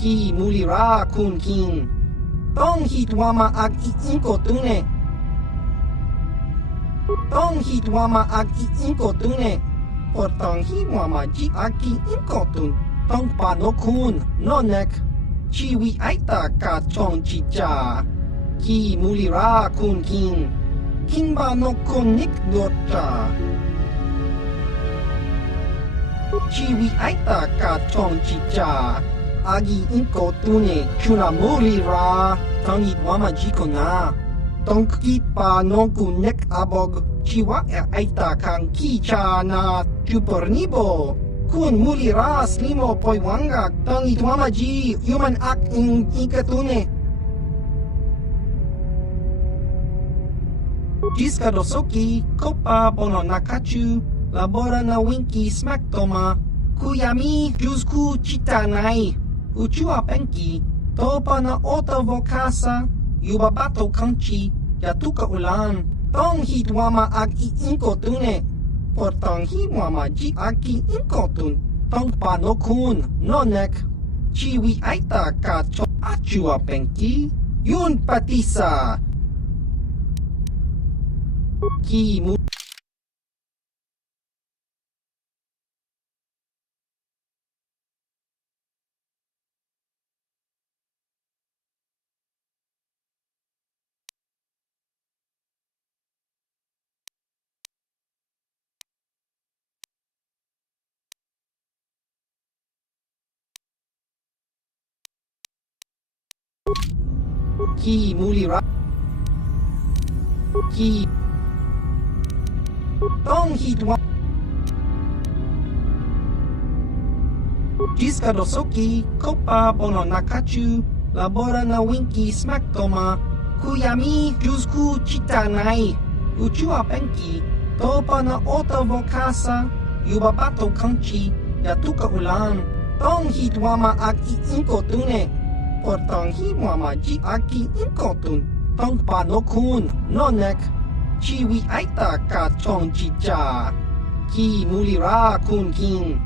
Ki mulira kun king. Tong hitwama ag iinkotune. Tong hitwama ag iinkotune. Portong hiwama ji aki inkotun. Tong panokun nonek. Chiwi aita ka chong chicha. Ki mulira kun king. Kimba no konik dota. Chiwi aita ka chong chicha. Agi inko tune chuna mulira. Tangi wama jiko na. Tongki pa no kunek abog. Chiwa aita kang kicha na chupornibo. Kun mulira slimo poi wanga. Tangi wama ji human ak in ikatune. Jiska dosoki, kopa bono nakachu, labora na winki smack toma, kuyami jusku chitanai, uchua penki, topa na ota vokasa, yubabato kanchi, yatuka ulan, tong hitwama ag inko tune, portong hiwama ji aki inko tun, tong panokun, nonek, chiwi aita ka cho achua penki, yun patisa, Ki mu Ki mulira Ki Tong hitwa Jiska dosoki, kopa bono nakachu, labora na winki smack toma, kuyami jusku chitanai, uchua penki, topa na ota vokasa, yubabato kanchi, yatuka ulan, tong hitwama ag inko tune, portong hiwama ji aki inko tun, tong panokun, nonek, chiwi aita ka chong chicha, ki mulira kun king,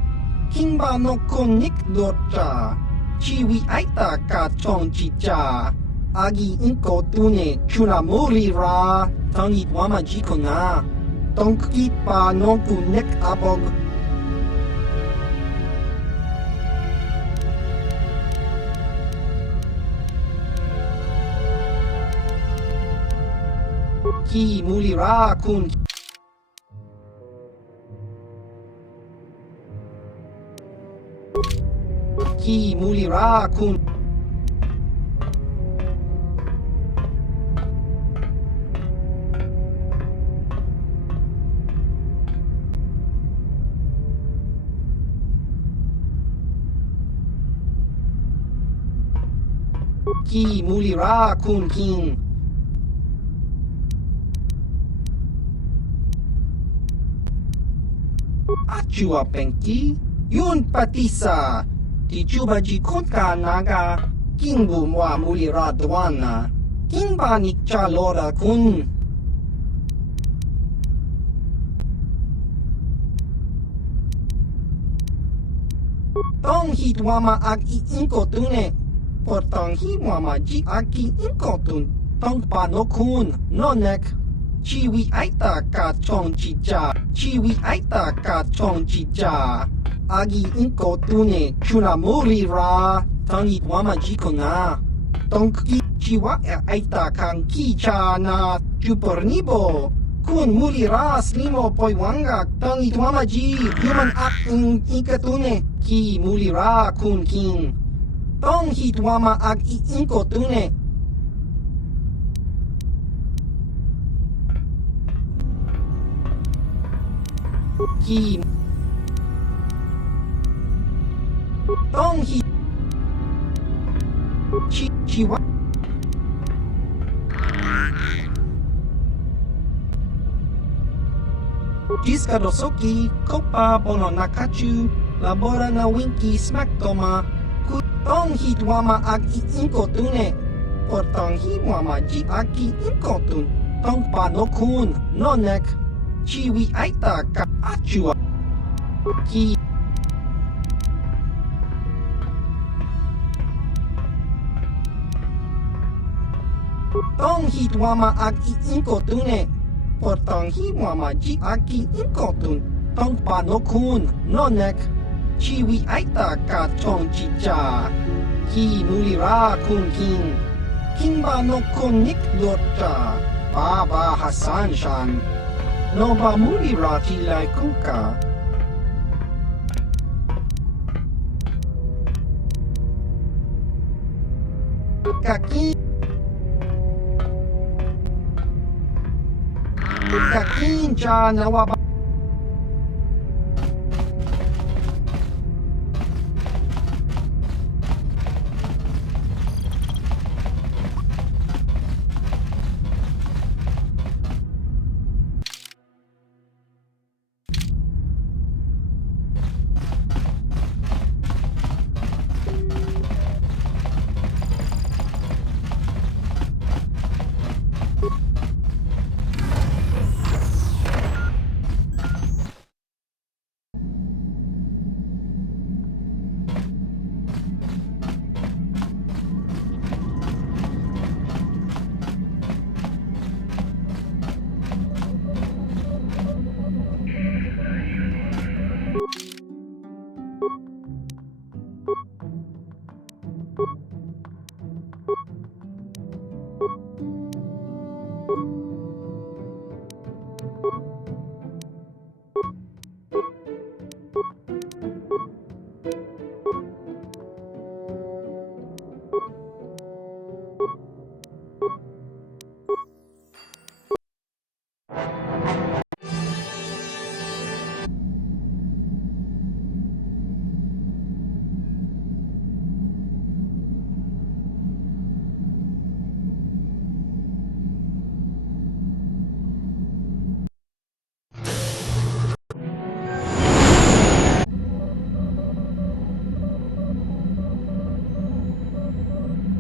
Kimba no konik dota. Chiwi aita ka chong chicha. Agi inko tune chuna mulira. Tangi wama jiko na. Tongki pa no kunek abog. Ki mulira kun Ki mulira kun Ki mulira kun king Achua penki Yun patisa Dichuba jikunka naga Kingbu mwa mulira dwana Kingba nikcha lora kun Tong hitwama ag inko tune Portong hiwama ji aki inko tun Tong panokun nonek Chiwi aita ka chong chicha Chiwi aita ka chong chicha Agi inko tune chuna mulira Tangi wama jiko na Tongki chiwa aita kang kicha na chupornibo Kun mulira slimo poi wanga Tangi wama ji human ak ikatune Ki mulira kun king Tong hitwama ag inko tune Ki Tong hi Chiwa Jiska dosoki, kopa bono nakachu, labora na winki smack toma, Tong hitwama ag inko tune, portong hiwama ji aki inko tun, tong panokun nonek, chiwi aita ka achua, ki Tong hitwama aki inkotune. Potong hiwama ji aki inkotun. Tong panokun nonek. Chiwi aita ka tong chicha. Ki mulira kun kin. Kimba no konik lota. Baba Hassan Shan. Noba mulira tilai kuka. Kaki. Kakinja nawaba.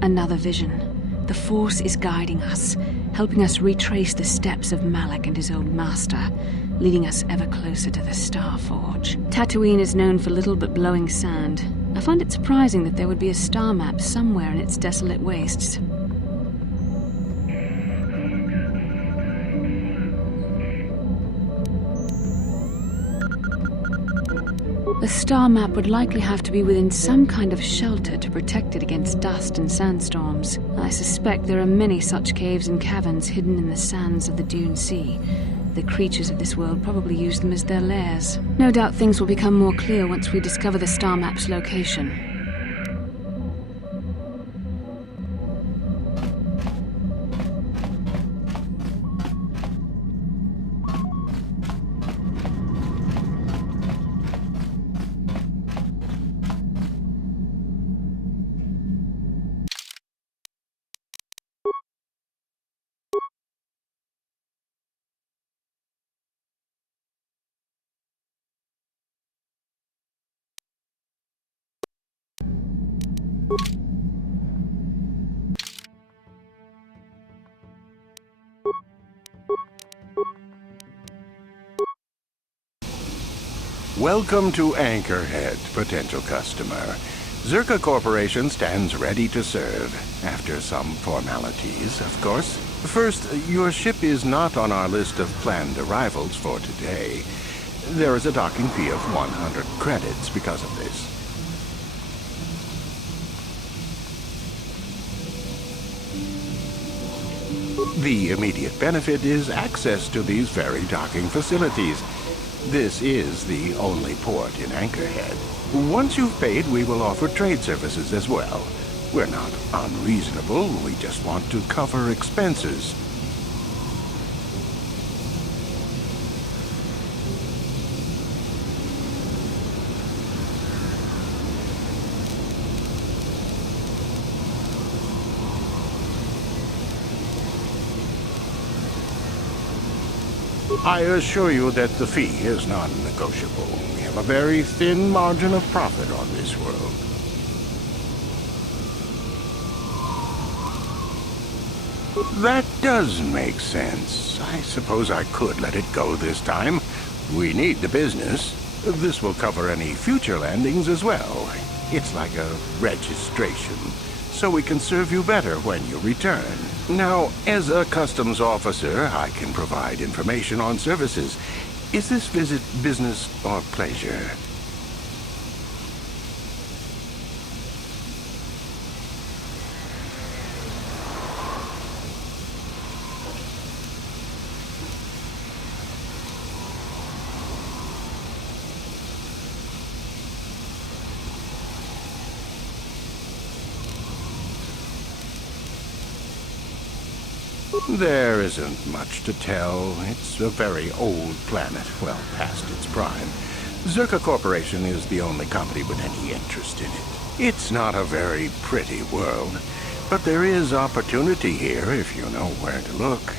Another vision. The Force is guiding us, helping us retrace the steps of Malak and his old master, leading us ever closer to the Star Forge. Tatooine is known for little but blowing sand. I find it surprising that there would be a star map somewhere in its desolate wastes. The star map would likely have to be within some kind of shelter to protect it against dust and sandstorms. I suspect there are many such caves and caverns hidden in the sands of the Dune Sea. The creatures of this world probably use them as their lairs. No doubt things will become more clear once we discover the star map's location. Welcome to Anchorhead, potential customer. Zerka Corporation stands ready to serve, after some formalities, of course. First, your ship is not on our list of planned arrivals for today. There is a docking fee of 100 credits because of this. The immediate benefit is access to these very docking facilities. This is the only port in Anchorhead. Once you've paid, we will offer trade services as well. We're not unreasonable, we just want to cover expenses. I assure you that the fee is non-negotiable. We have a very thin margin of profit on this world. That does make sense. I suppose I could let it go this time. We need the business. This will cover any future landings as well. It's like a registration. so we can serve you better when you return. Now, as a customs officer, I can provide information on services. Is this visit business or pleasure? There isn't much to tell. It's a very old planet, well past its prime. Zerka Corporation is the only company with any interest in it. It's not a very pretty world, but there is opportunity here if you know where to look.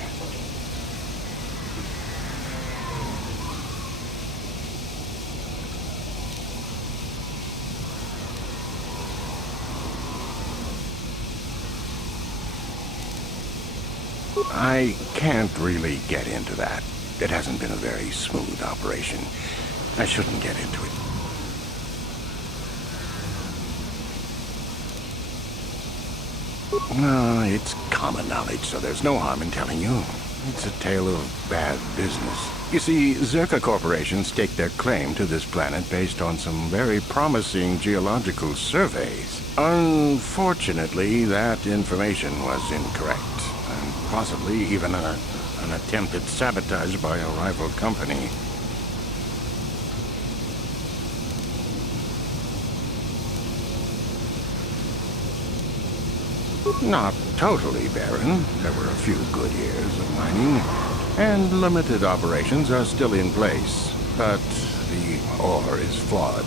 I can't really get into that. It hasn't been a very smooth operation. I shouldn't get into it. It's common knowledge, so there's no harm in telling you. It's a tale of bad business. You see, Zerka Corporation staked their claim to this planet based on some very promising geological surveys. Unfortunately, that information was incorrect. And possibly even an attempted sabotage by a rival company. Not totally barren. There were a few good years of mining, and limited operations are still in place. But the ore is flawed.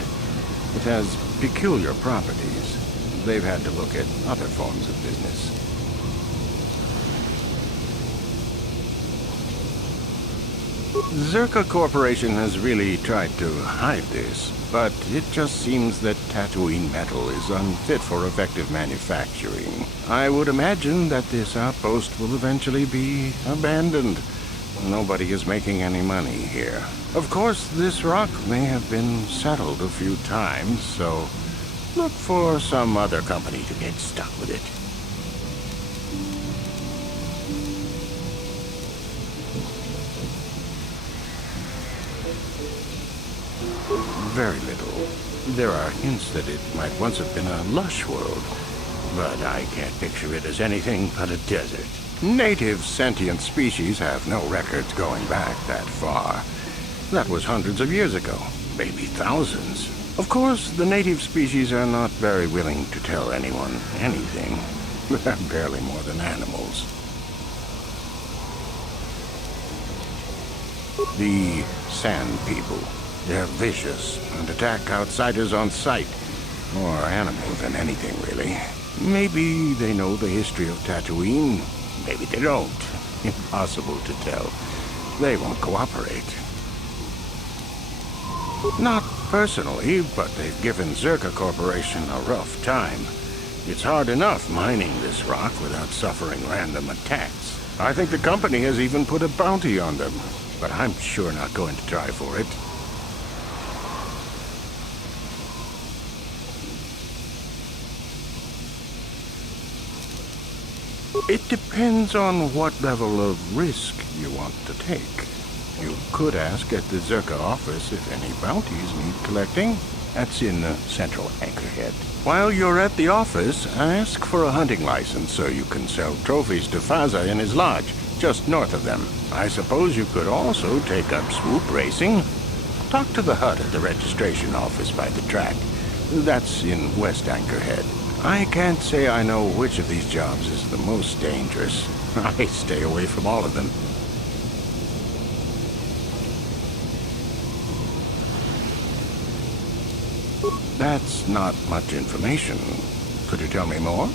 It has peculiar properties. They've had to look at other forms of business. Zerka Corporation has really tried to hide this, but it just seems that Tatooine metal is unfit for effective manufacturing. I would imagine that this outpost will eventually be abandoned. Nobody is making any money here. Of course, this rock may have been settled a few times, so look for some other company to get stuck with it. Very little. There are hints that it might once have been a lush world, but I can't picture it as anything but a desert. Native sentient species have no records going back that far. That was hundreds of years ago, maybe thousands. Of course, the native species are not very willing to tell anyone anything. They're barely more than animals. The Sand People. They're vicious and attack outsiders on sight. More animal than anything, really. Maybe they know the history of Tatooine. Maybe they don't. Impossible to tell. They won't cooperate. Not personally, but they've given Zerka Corporation a rough time. It's hard enough mining this rock without suffering random attacks. I think the company has even put a bounty on them, but I'm sure not going to try for it. It depends on what level of risk you want to take. You could ask at the Zerka office if any bounties need collecting. That's in Central Anchorhead. While you're at the office, ask for a hunting license so you can sell trophies to Faza in his lodge, just north of them. I suppose you could also take up swoop racing. Talk to the hut at the registration office by the track. That's in West Anchorhead. I can't say I know which of these jobs is the most dangerous. I stay away from all of them. That's not much information. Could you tell me more?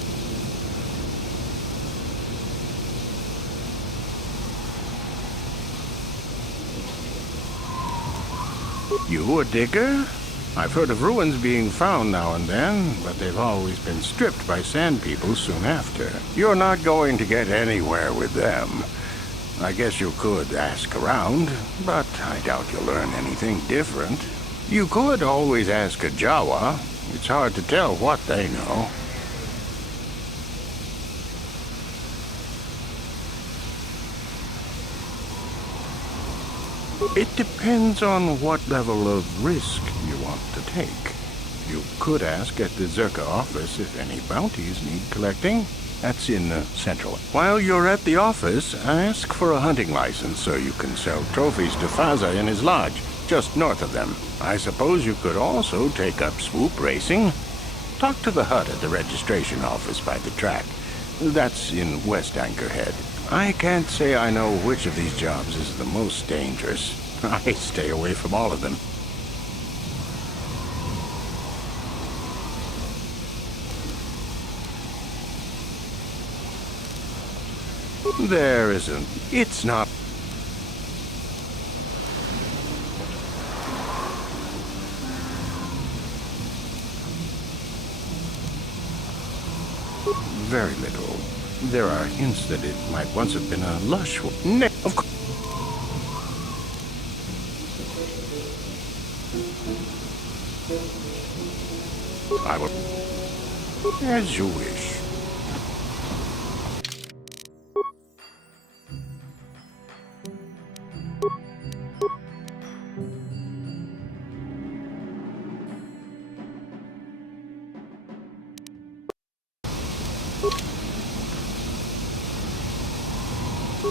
You a digger? I've heard of ruins being found now and then, but they've always been stripped by Sand People soon after. You're not going to get anywhere with them. I guess you could ask around, but I doubt you'll learn anything different. You could always ask a Jawa. It's hard to tell what they know. It depends on what level of risk you want to take. You could ask at the Zerka office if any bounties need collecting. That's in Central. While you're at the office, ask for a hunting license so you can sell trophies to Faza in his lodge, just north of them. I suppose you could also take up swoop racing. Talk to the hut at the registration office by the track. That's in West Anchorhead. I can't say I know which of these jobs is the most dangerous. I stay away from all of them. There isn't. It's not. Very little. There are hints that it might once have been a lush. Of course. I will. As you wish.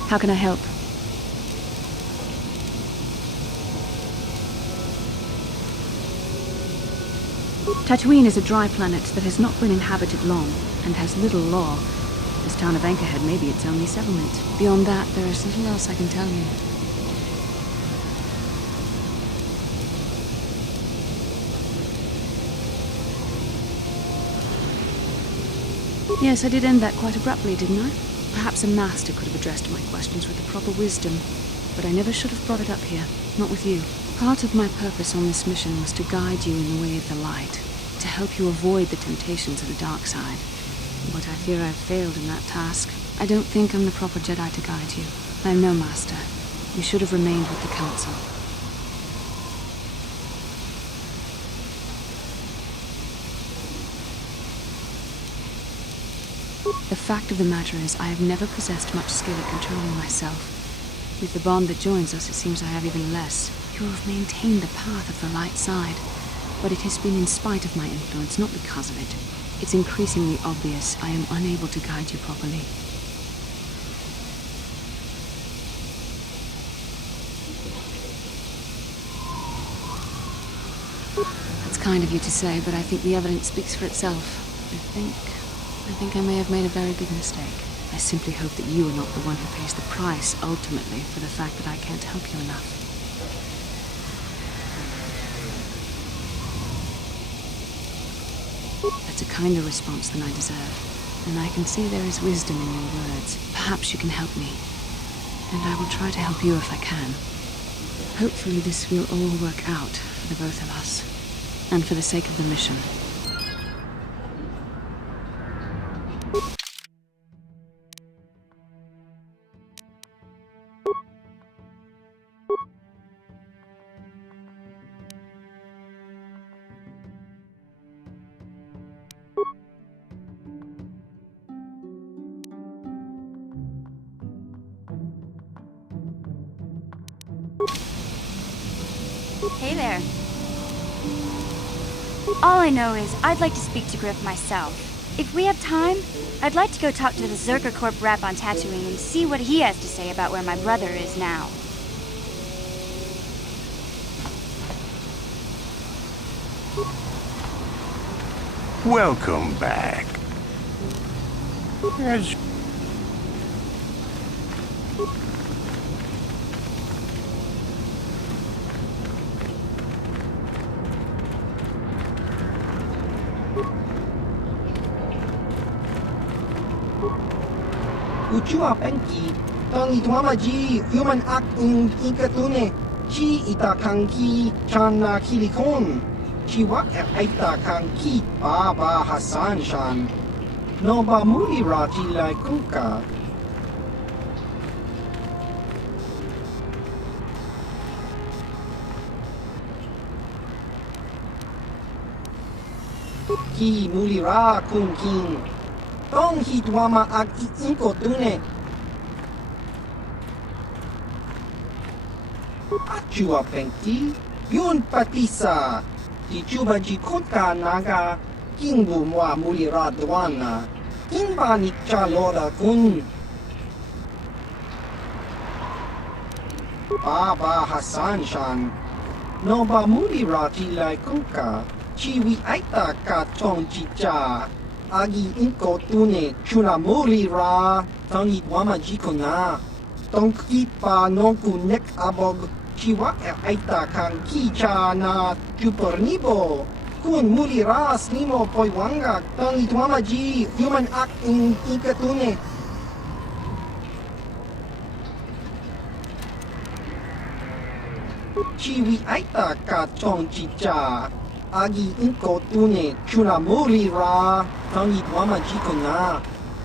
How can I help? Tatooine is a dry planet that has not been inhabited long, and has little law. This town of Anchorhead may be its only settlement. Beyond that, there is little else I can tell you. Yes, I did end that quite abruptly, didn't I? Perhaps a master could have addressed my questions with the proper wisdom, but I never should have brought it up here, not with you. Part of my purpose on this mission was to guide you in the way of the light, to help you avoid the temptations of the dark side. But I fear I've failed in that task. I don't think I'm the proper Jedi to guide you. I am no master. You should have remained with the Council. The fact of the matter is, I have never possessed much skill at controlling myself. With the bond that joins us, it seems I have even less. You have maintained the path of the light side, but it has been in spite of my influence, not because of it. It's increasingly obvious I am unable to guide you properly. That's kind of you to say, but I think the evidence speaks for itself. I think I may have made a very big mistake. I simply hope that you are not the one who pays the price, ultimately, for the fact that I can't help you enough. That's a kinder response than I deserve, and I can see there is wisdom in your words. Perhaps you can help me, and I will try to help you if I can. Hopefully this will all work out for the both of us, and for the sake of the mission. Hey there. All I know is I'd like to speak to Griff myself. If we have time, I'd like to go talk to the Zerka Corp rep on Tatooine and see what he has to say about where my brother is now. Welcome back. As Uchua penki, tangi tuamaji, human ak inkatune, chi itakanki chana kilikon, chiwa itakanki Baba Hassan Shan, no ba muli rati lai kuka. Ki muli ra kun king. Tong hitwama ag iinko tune. Achua pengti, yun patisa. Di chuba ji konka naga, kingbu mwa muli radwana. Kingba ni chalora kun. Baba Hassan Shan. No ba muli rati lai kunka. Chiwi aita ka tong chicha. Agi inko tune chuna muli ra. Tangi wama jiko na. Tong kipa nonku nek abog. Chiwa aita kang kicha na chupornibo. Kun muli ras nimo poi wangak. Tangi wama ji human ak in ikatune. Chiwi aita ka tong chicha. Agi inko tune chuna muli ra. Tangi wama jiko na.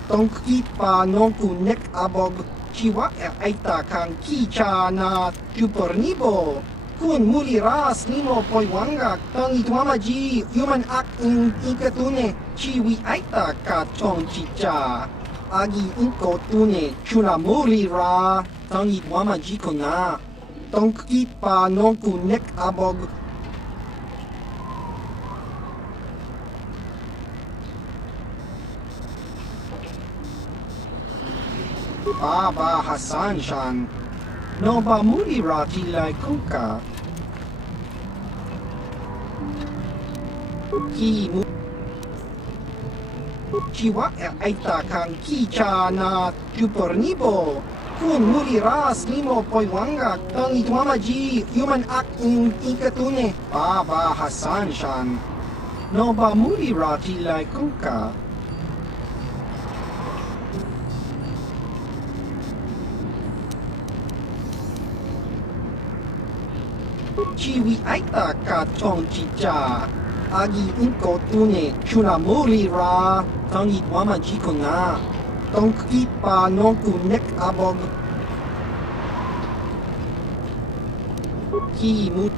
Tong kipa nonku nek abog. Chiwa aita kang kicha na chupornibo. Kun muli ras nimo poi wangak. Tangi wama ji human ak in ikatune. Chiwi aita ka tong chicha. Agi inko tune chuna muli ra. Tangi wama jiko na. Tong kipa nonku nek abog. Baba Hassan Shan. No ba muli rati lai kuka. Ki mu. Chiwa aita kang kicha na chupornibo. Kun muli ras nimo poi wangak. Tangi wama ji human ak in ikatune. Baba Hassan Shan. No ba muli rati lai kuka. Chiwi aita ka tong chicha. Agi inko tune chuna muli ra. Tangi wama jiko na. Tong kipa nonku nek abog. Ki mu.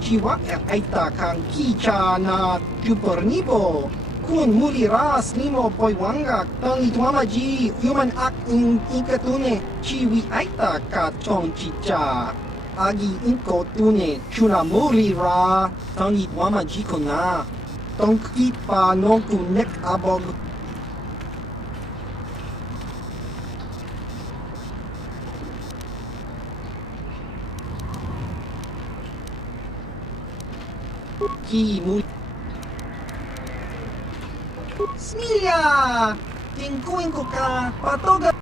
Chiwa aita kang kicha na chupornibo. Kun muli ras nimo poi wangak. Tangi wama ji human ak in ikatune. Chiwi aita ka tong chicha. Agi inko tune chuna muli ra. Tangi wama jiko na. Tong kipa nonku nek abog. Ki mu. Smilia! Tingkuin ko ka, patoga!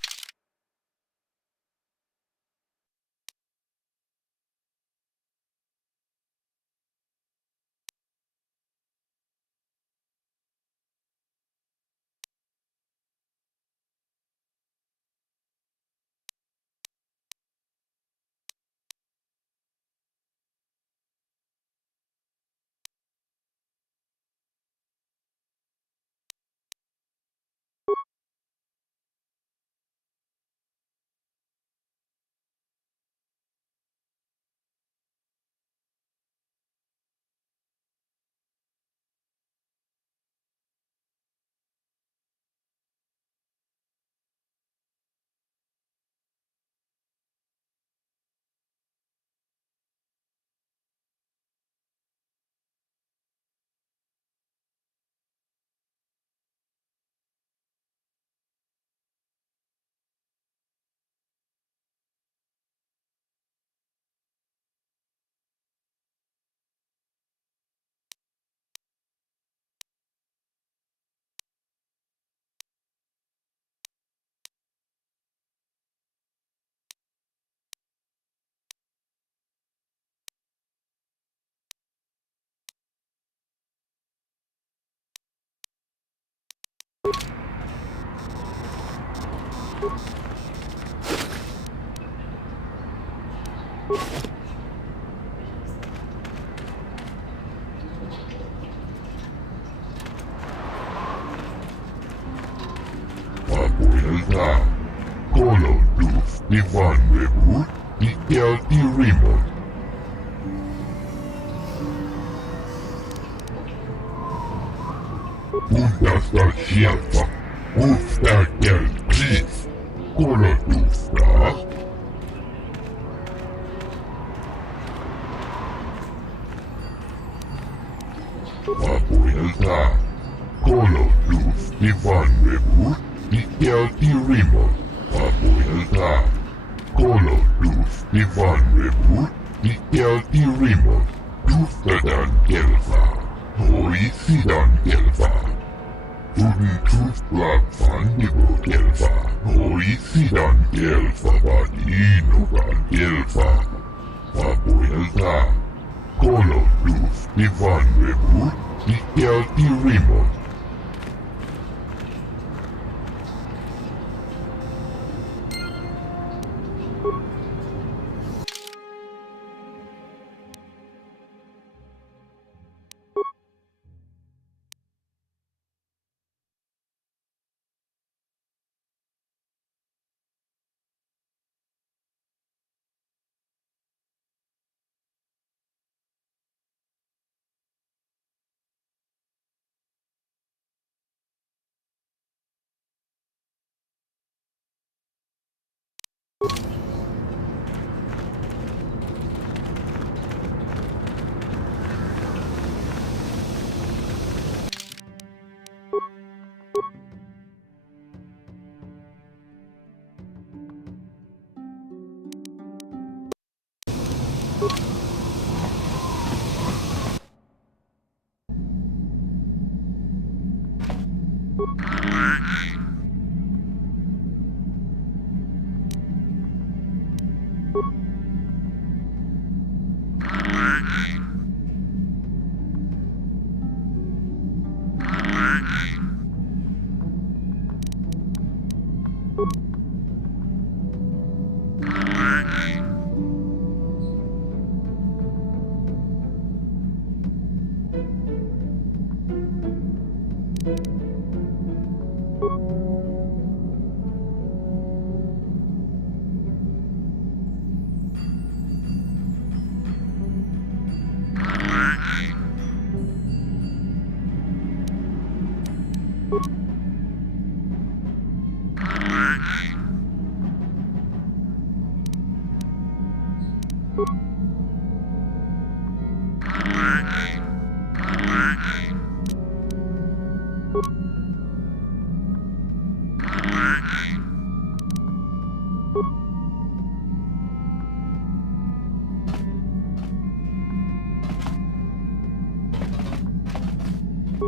Paborita, Color Duf, Ivan Rebut, Miguel y Raymond. Punta sa sierva, Ufta del Cliff, Color Duf, Ivan rebut, ikel irimot, tuftadan kelva, hoisidan kelva. Tuden tuftlapfan nibo kelva, hoisidan kelva vadinogan kelva. Papuelta, kolo tuf, Ivan rebut, ikel irimot.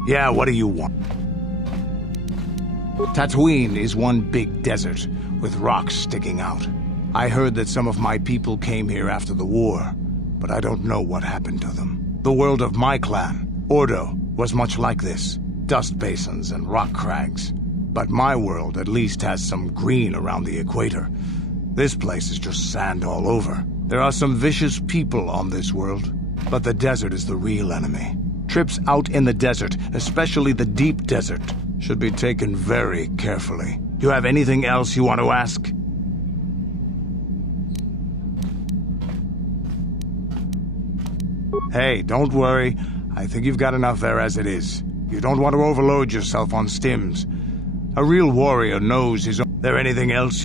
Yeah, what do you want? Tatooine is one big desert, with rocks sticking out. I heard that some of my people came here after the war, but I don't know what happened to them. The world of my clan, Ordo, was much like this. Dust basins and rock crags. But my world at least has some green around the equator. This place is just sand all over. There are some vicious people on this world, but the desert is the real enemy. Trips out in the desert, especially the deep desert, should be taken very carefully. You have anything else you want to ask? Hey, don't worry. I think you've got enough there as it is. You don't want to overload yourself on stims. A real warrior knows his own... There anything else?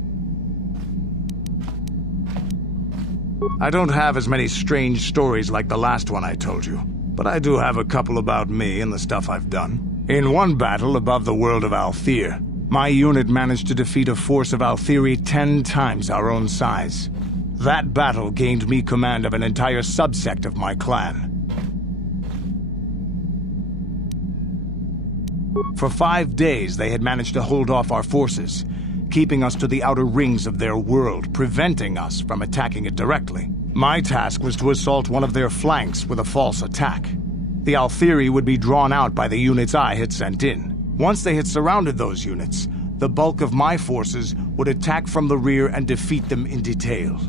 I don't have as many strange stories like the last one I told you, but I do have a couple about me and the stuff I've done. In one battle above the world of Althir, my unit managed to defeat a force of Althiri 10 times our own size. That battle gained me command of an entire subsect of my clan. For 5 days, they had managed to hold off our forces, keeping us to the outer rings of their world, preventing us from attacking it directly. My task was to assault one of their flanks with a false attack. The Althiri would be drawn out by the units I had sent in. Once they had surrounded those units, the bulk of my forces would attack from the rear and defeat them in detail.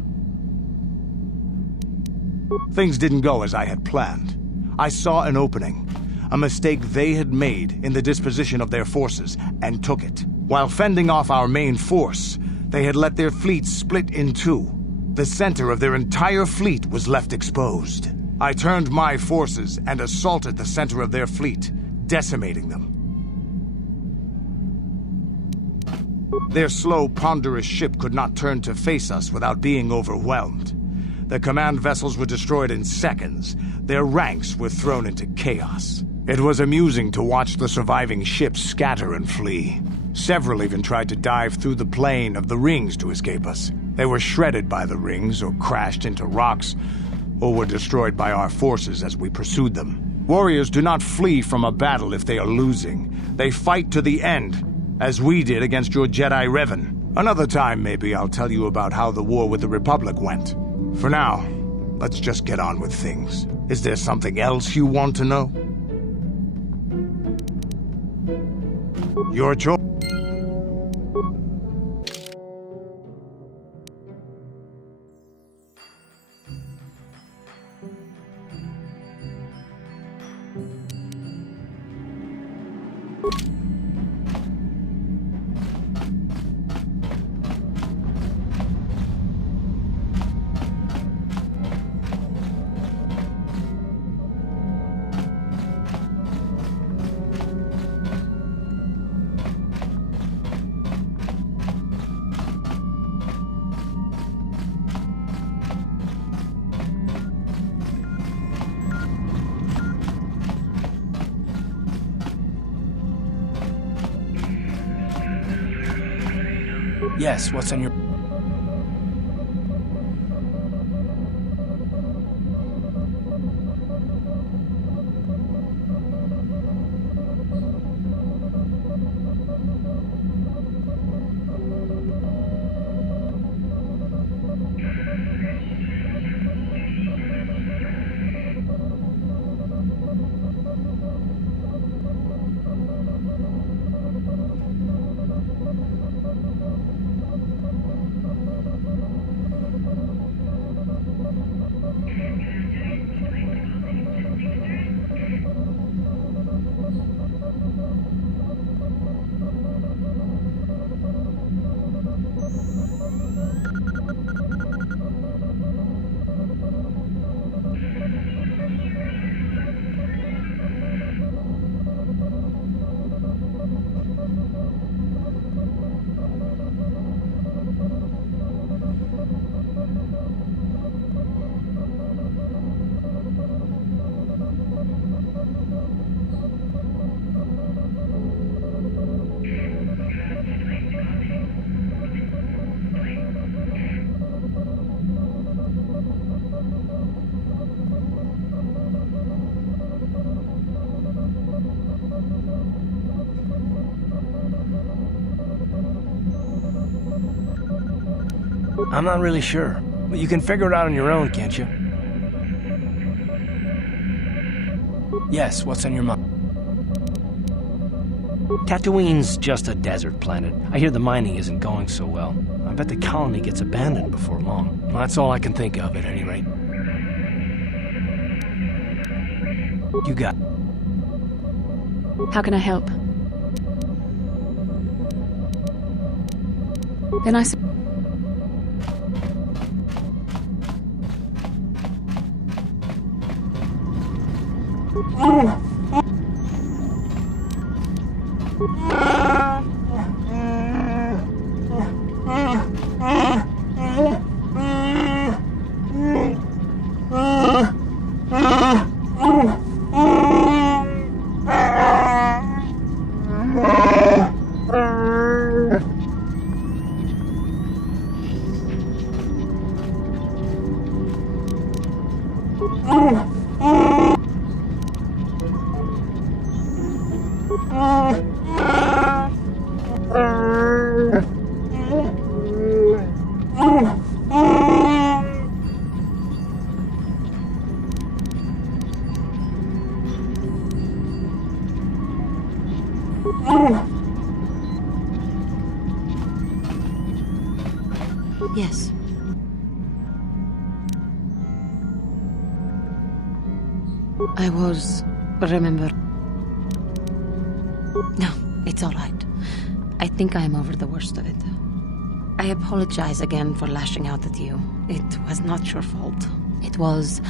Things didn't go as I had planned. I saw an opening, a mistake they had made in the disposition of their forces, and took it. While fending off our main force, they had let their fleet split in two. The center of their entire fleet was left exposed. I turned my forces and assaulted the center of their fleet, decimating them. Their slow, ponderous ship could not turn to face us without being overwhelmed. The command vessels were destroyed in seconds. Their ranks were thrown into chaos. It was amusing to watch the surviving ships scatter and flee. Several even tried to dive through the plane of the rings to escape us. They were shredded by the rings, or crashed into rocks, or were destroyed by our forces as we pursued them. Warriors do not flee from a battle if they are losing. They fight to the end, as we did against your Jedi Revan. Another time, maybe, I'll tell you about how the war with the Republic went. For now, let's just get on with things. Is there something else you want to know? Your choice. Yes, what's on your... I'm not really sure, but you can figure it out on your own, can't you? Yes, what's on your mind? Tatooine's just a desert planet. I hear the mining isn't going so well. I bet the colony gets abandoned before long. Well, that's all I can think of, at any rate. You got... How can I help? Then I... Yes. I was... remember... No, it's all right. I think I am over the worst of it. I apologize again for lashing out at you. It was not your fault. It was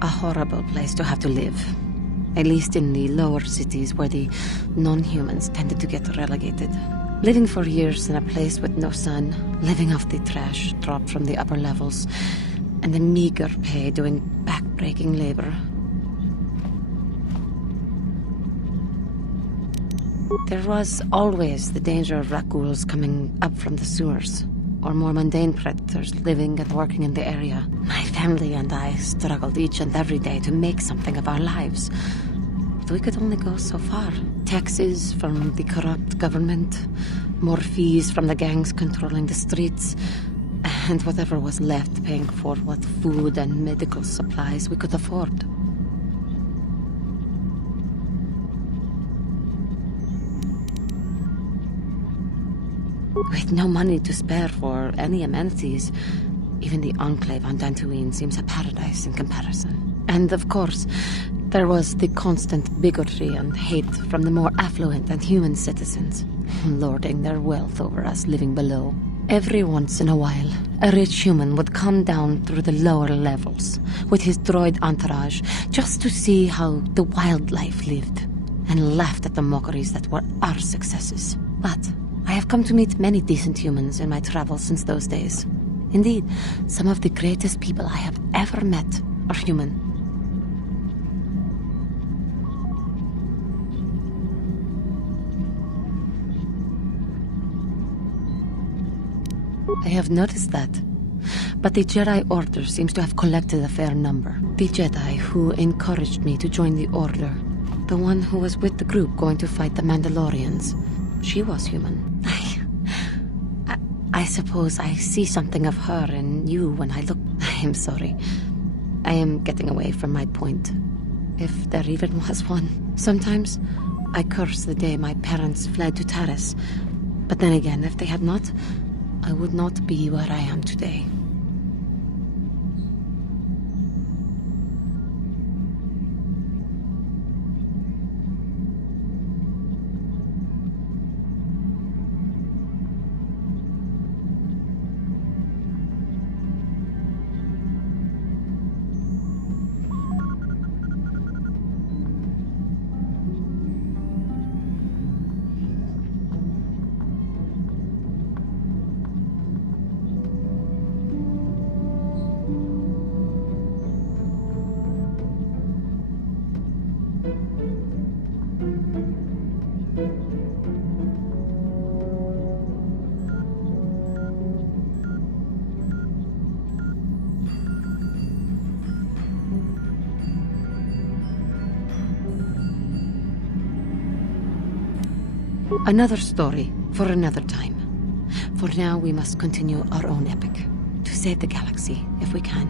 a horrible place to have to live. At least in the lower cities where the non-humans tended to get relegated. Living for years in a place with no sun, living off the trash dropped from the upper levels, and the meager pay doing back-breaking labor. There was always the danger of Rakuls coming up from the sewers, or more mundane predators living and working in the area. My family and I struggled each and every day to make something of our lives. But we could only go so far. Taxes from the corrupt government, more fees from the gangs controlling the streets, and whatever was left paying for what food and medical supplies we could afford. With no money to spare for any amenities, even the Enclave on Dantooine seems a paradise in comparison. And of course, there was the constant bigotry and hate from the more affluent and human citizens, lording their wealth over us living below. Every once in a while, a rich human would come down through the lower levels with his droid entourage just to see how the wildlife lived, and laughed at the mockeries that were our successes. But I have come to meet many decent humans in my travels since those days. Indeed, some of the greatest people I have ever met are human. I have noticed that. But the Jedi Order seems to have collected a fair number. The Jedi who encouraged me to join the Order, the one who was with the group going to fight the Mandalorians, she was human. I suppose I see something of her in you when I look. I am sorry. I am getting away from my point, if there even was one. Sometimes I curse the day my parents fled to Taris. But then again, if they had not, I would not be where I am today. Another story for another time. For now, we must continue our own epic. To save the galaxy, if we can.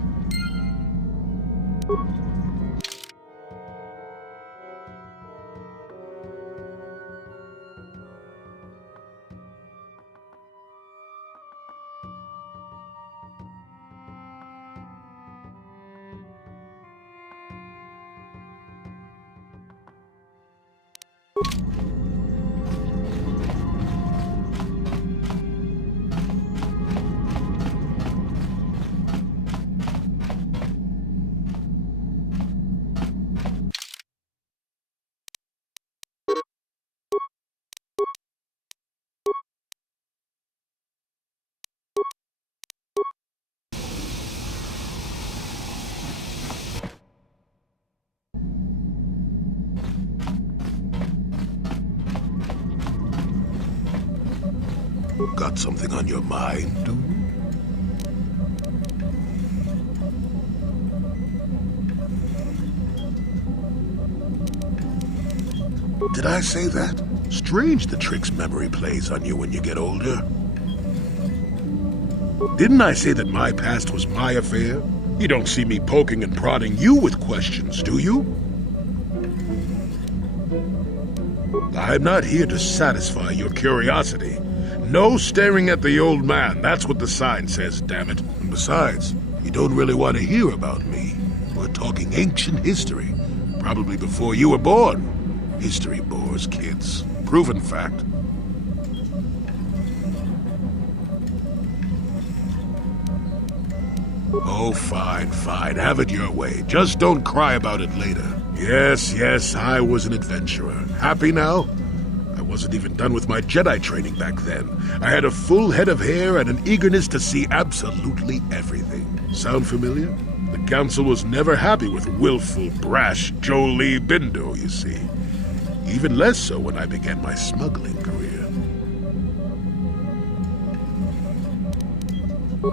Got something on your mind, dude? Did I say that? Strange the tricks memory plays on you when you get older. Didn't I say that my past was my affair? You don't see me poking and prodding you with questions, do you? I'm not here to satisfy your curiosity. No staring at the old man. That's what the sign says, damn it. And besides, you don't really want to hear about me. We're talking ancient history. Probably before you were born. History bores kids. Proven fact. Oh, fine, fine. Have it your way. Just don't cry about it later. Yes, I was an adventurer. Happy now? I wasn't even done with my Jedi training back then. I had a full head of hair and an eagerness to see absolutely everything. Sound familiar? The Council was never happy with willful, brash Jolee Bindo, you see. Even less so when I began my smuggling career.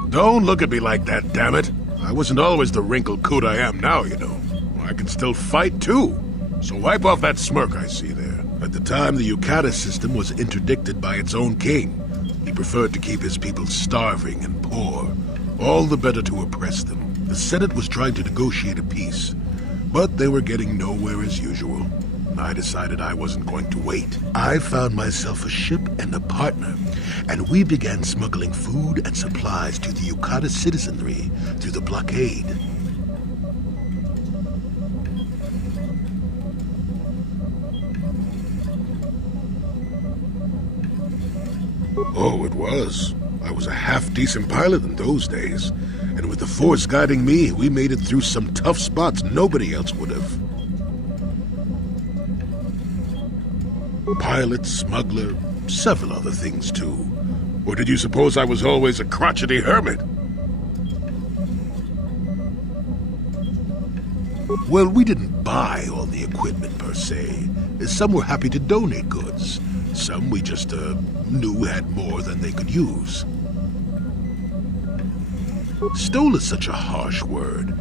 Don't look at me like that, damn it. I wasn't always the wrinkled coot I am now, you know. I can still fight, too. So wipe off that smirk I see there. At the time, the Yukata system was interdicted by its own king. He preferred to keep his people starving and poor, all the better to oppress them. The Senate was trying to negotiate a peace, but they were getting nowhere as usual. I decided I wasn't going to wait. I found myself a ship and a partner, and we began smuggling food and supplies to the Yukata citizenry through the blockade. Oh, it was. I was a half-decent pilot in those days, and with the Force guiding me, we made it through some tough spots nobody else would have. Pilot, smuggler, several other things too. Or did you suppose I was always a crotchety hermit? Well, we didn't buy all the equipment per se. Some were happy to donate goods. Some we just knew had more than they could use. Stole is such a harsh word.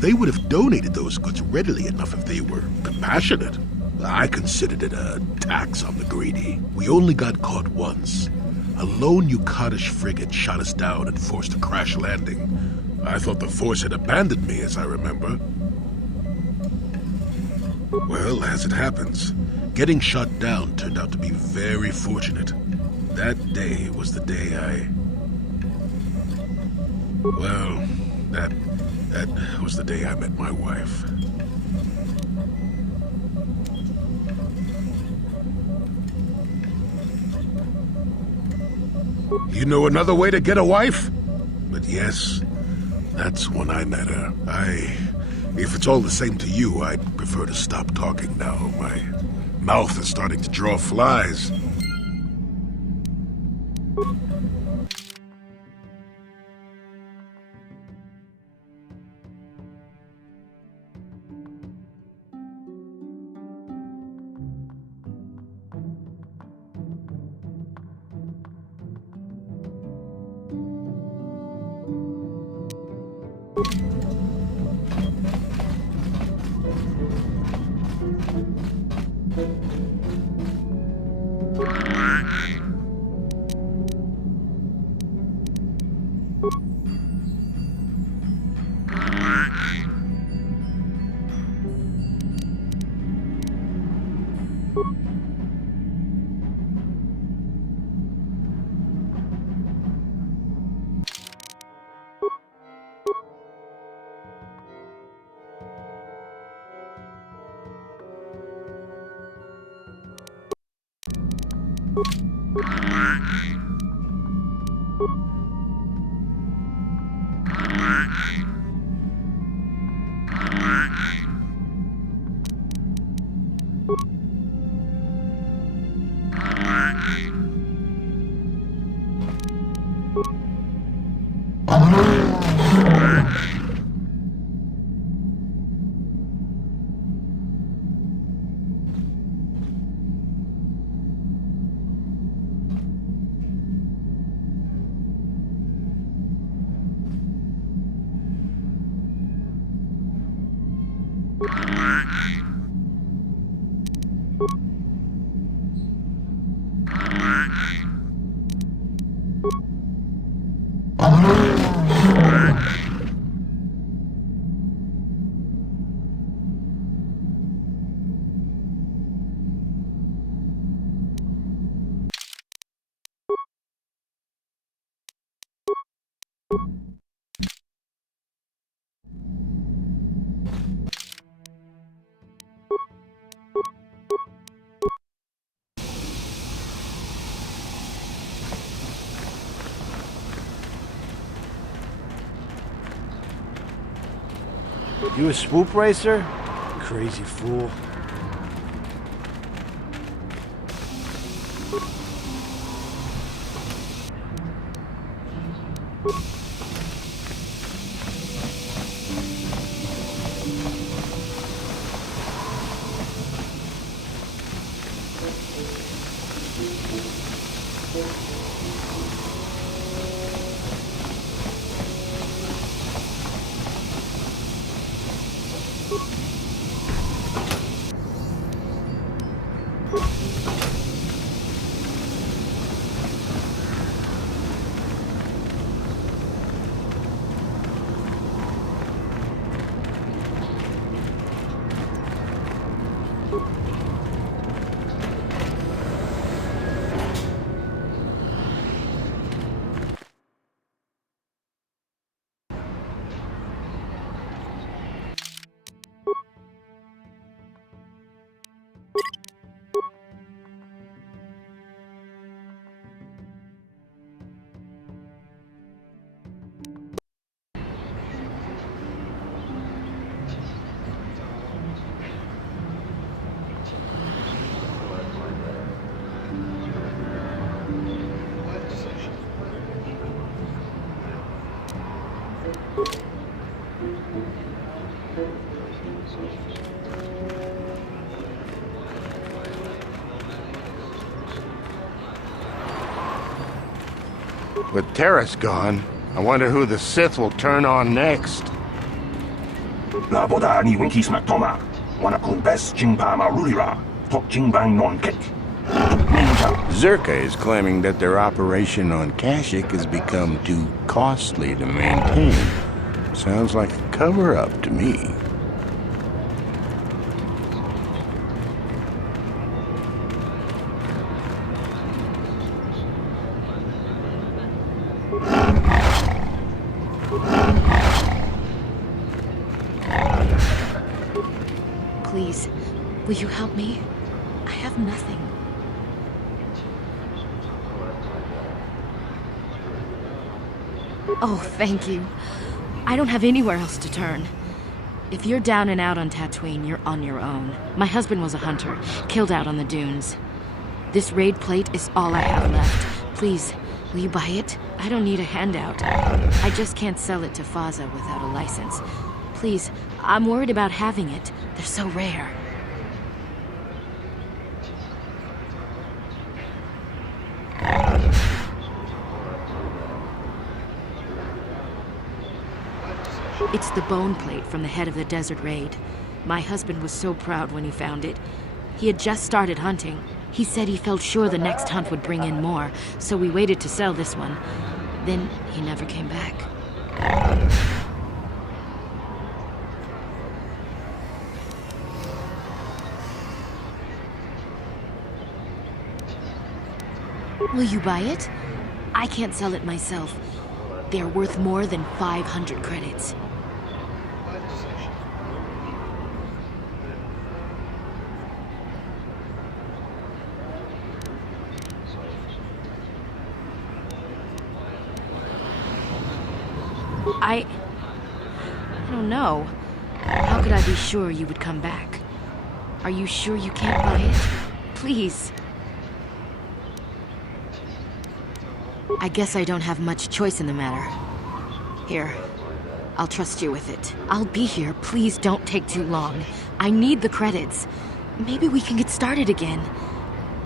They would have donated those goods readily enough if they were compassionate. I considered it a tax on the greedy. We only got caught once. A lone Yukatish frigate shot us down and forced a crash landing. I thought the Force had abandoned me, as I remember. Well, as it happens, getting shot down turned out to be very fortunate. That day was the day Well, that was the day I met my wife. You know another way to get a wife? But yes, that's when I met her. If it's all the same to you, I'd prefer to stop talking now. My mouth is starting to draw flies. You a swoop racer? Crazy fool. With Terrace gone, I wonder who the Sith will turn on next. Laboda ni winki smak toma. Wana kun bes jingpa ma rulira. Tok jingbang non kek. Zerka is claiming that their operation on Kashyyyk has become too costly to maintain. Sounds like a cover-up to me. Please, will you help me? I have nothing. Oh, thank you. I don't have anywhere else to turn. If you're down and out on Tatooine, you're on your own. My husband was a hunter, killed out on the dunes. This raid plate is all I have left. Please, will you buy it? I don't need a handout. I just can't sell it to Faza without a license. Please, I'm worried about having it. They're so rare. It's the bone plate from the head of the desert raid. My husband was so proud when he found it. He had just started hunting. He said he felt sure the next hunt would bring in more, so we waited to sell this one. Then he never came back. Will you buy it? I can't sell it myself. They're worth more than 500 credits. I don't know. How could I be sure you would come back? Are you sure you can't buy it? Please. I guess I don't have much choice in the matter. Here, I'll trust you with it. I'll be here. Please don't take too long. I need the credits. Maybe we can get started again.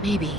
Maybe.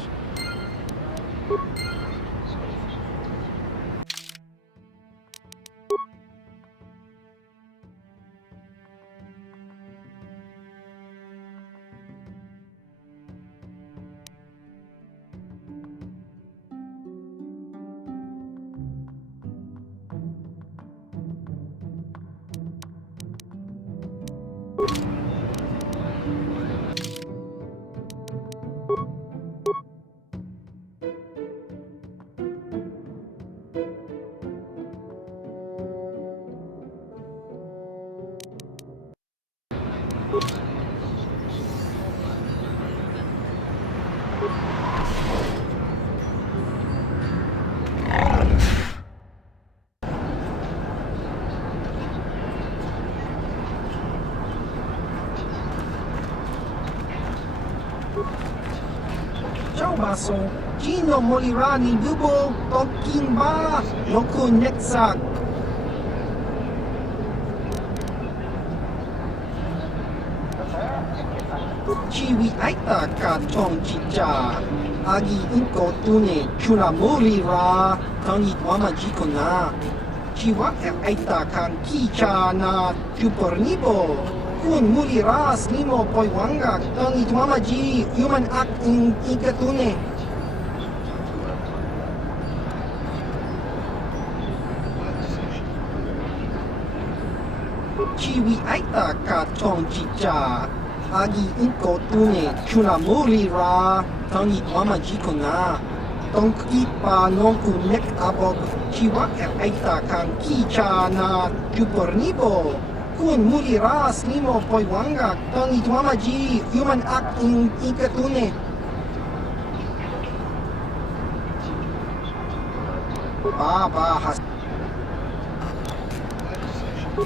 Ciao baso, Gino Molirani Bubo, Tokin Ba, Loku Netsak. Chiwi Aita Ka Tong Chicha, Agi Inko Tune, Chula Molira, Tangi Wama Jikona, Chiwa Aita Kan Kicha na Chupornibo. Kun muliras nimo poiwanga tang itmamaji human act in ikatune. Chiwi aita ka tong chicha agi inko tune chuna mulira tang itmamaji kona. Tong ipa non kunek abog chiwa aita kan kicha na chupornibo. Kun muliras nimo poiwanga tang itmamaji human act in ikatune. Baba has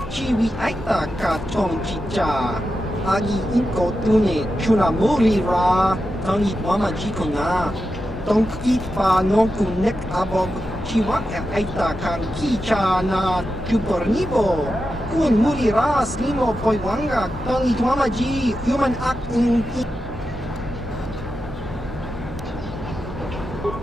Chiwi aita ka tong chicha agi inko tune chuna mulira tang itmamaji kona. Tong ipa non kunek abog Chiwa aita kan kicha na jupornibo. Kun muliras limo poiwanga tong itwamaji human act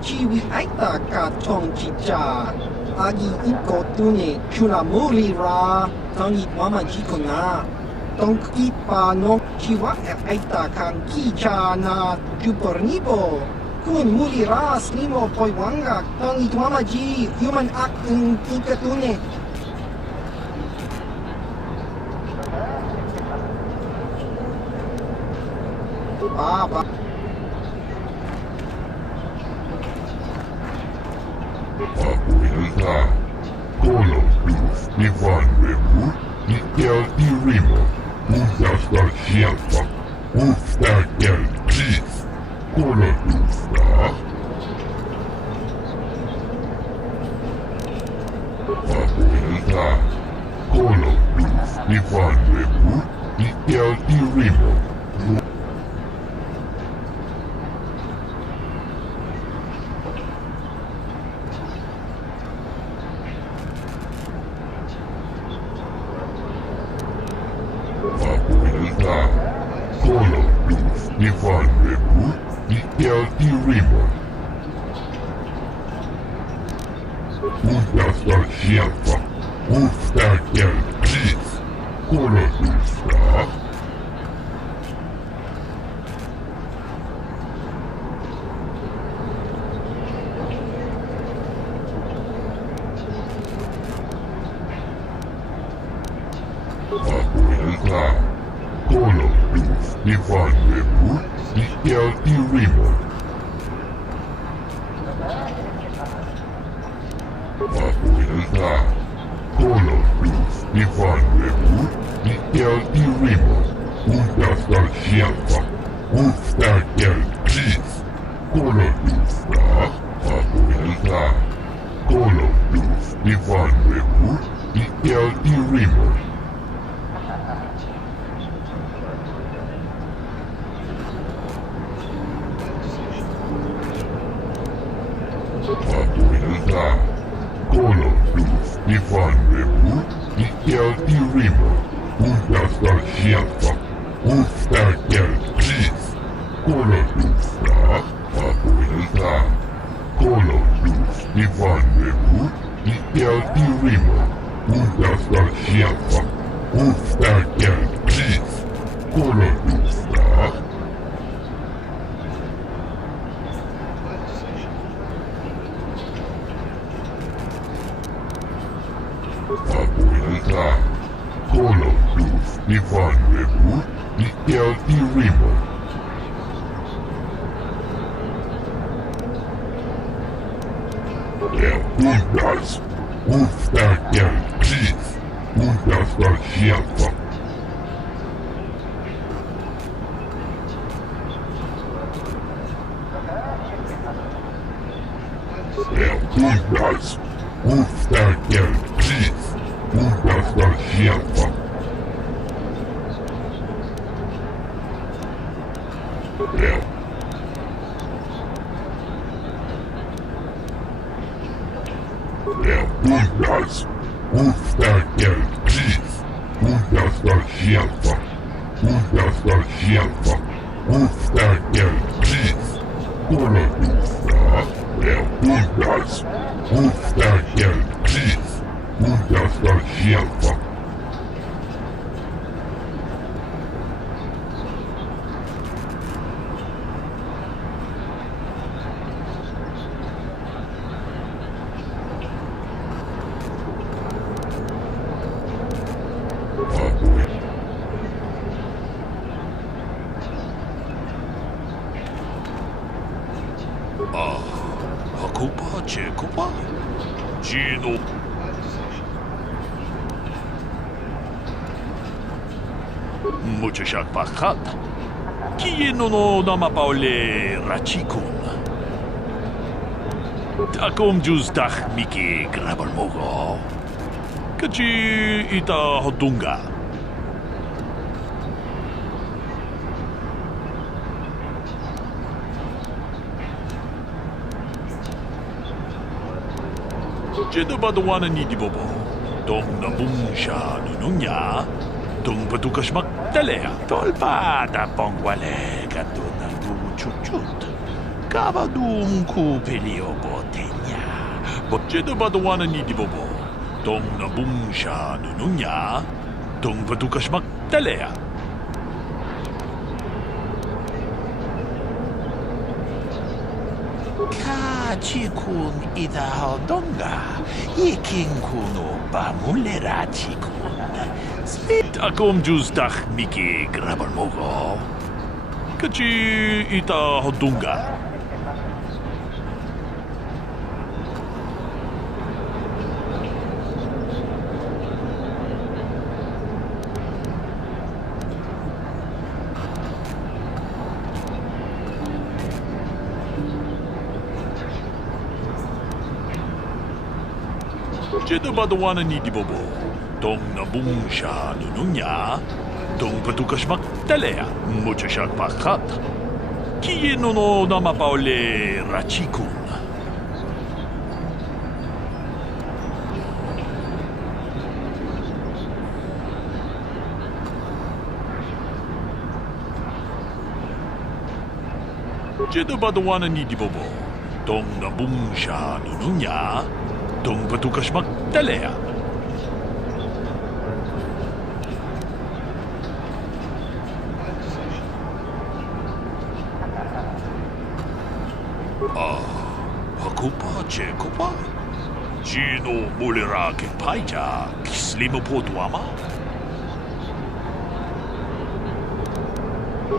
Chiwi aita ka tong chicha. Agi inko tune chula mulira tong itwamaji kuna. Tong kipa no chiwa aita kan kicha na jupornibo. Kun muliras limo poiwanga tong itwamaji human act ikatune. Papa. Abuelita, Colo Luz, Ivan Rebu, Miguel y Rimo, Juntas la Chialpa, Ufta el Gis, Colo Luz, Abuelita, Colo Luz, Ivan Rebu, Miguel y Rimo, Abuelita, Colo Luz, Ivan Rebu, Miguel y Rimo. Juntas la Chialpa, Ufta el Gis, Colo Luz, Abuelita, Colo Luz, Ivan Rebu, Miguel y Rimo. Abuelita, Colo Luz, Ivan Rebu, Miguel y Rimo. Juntas la Chialpa, Ufta el Gis, Colo Luz, Abuelita, Colo Luz, Ivan Rebu, Miguel y Rimo. Abuelita, Colo Luz, Ivan Rebu, Miguel y Rimo. Juntas la Chialpa, Ufta el Gis, Colo Luz, Abuelita, Colo Luz, Ivan Rebu, Miguel y Rimo. Juntas la Chialpa, Ufta el Gis, Colo Luz. Abuelita, Colo Luz, Ivan Rebu, Miguel y Rimo. Juntas, Ufta el Gis, Juntas la Chialpa. Juntas, Ufta el Gis, Juntas la Chialpa. Juntas, Ufta el Gis, Juntas la Chialpa. Juntas la Chialpa, Ufta el Gis, Colo Luz. Juntas, Ufta el Gis, Juntas la Chialpa. Kupa, che Kupa? Gino. Mucho shak pakat. Kieno no namapaule rachikun. Takom jus dach miki grabar mogo. Kachi ita hotunga. Jeda badawana ni dibobo. Dong nabungsha nunungya. Dong patukas magdalea. Tolpa da pongwale gato ng chuchut. Kabadum ku pelio botenya. Jeda badawana ni dibobo. Dong nabungsha nunungya. Dong patukas magdalea. Chikun ida hodonga, iking kuno bamulera chikun. Spit akom justach miki grabarmogo. Kachi ita hodonga. Jeda badawana ni dibobo. Dong nabungsha nunungya. Dong patukas magdalea. Mucho siyak pakat. Kieno no namapaule rachikun. Jeda badawana ni dibobo. Dong nabungsha nunungya. Dong patukas magdalea. Ako pa, Cheko pa. Sino mulira king paija, kislimo po tuama?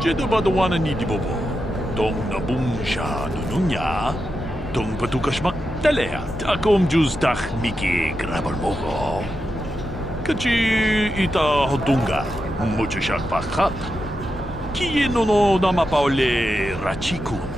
Jeda badawana ni dibobo. Dong nabungsha nunungya. Dong patukas magdalea. Akom justach miki grabarmogo. Kachi ita hodunga. Mucho siyak pakat. Kieno no namapaule rachikun.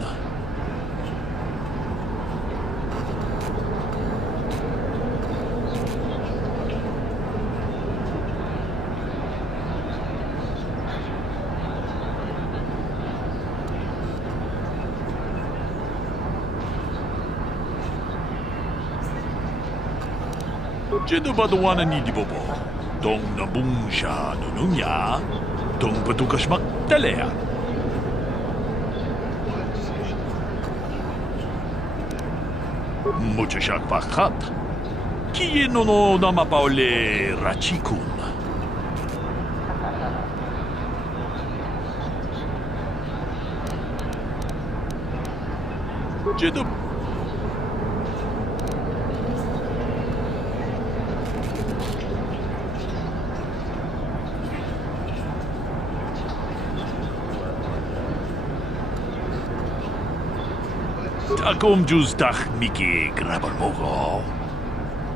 Jeda badawana ni dibobo. Dong nabungsha nunungya. Dong patukas magdalea. Mucho siyak pakat. Kieno no namapaule rachikun. Jeda akom justach miki grabarmogo.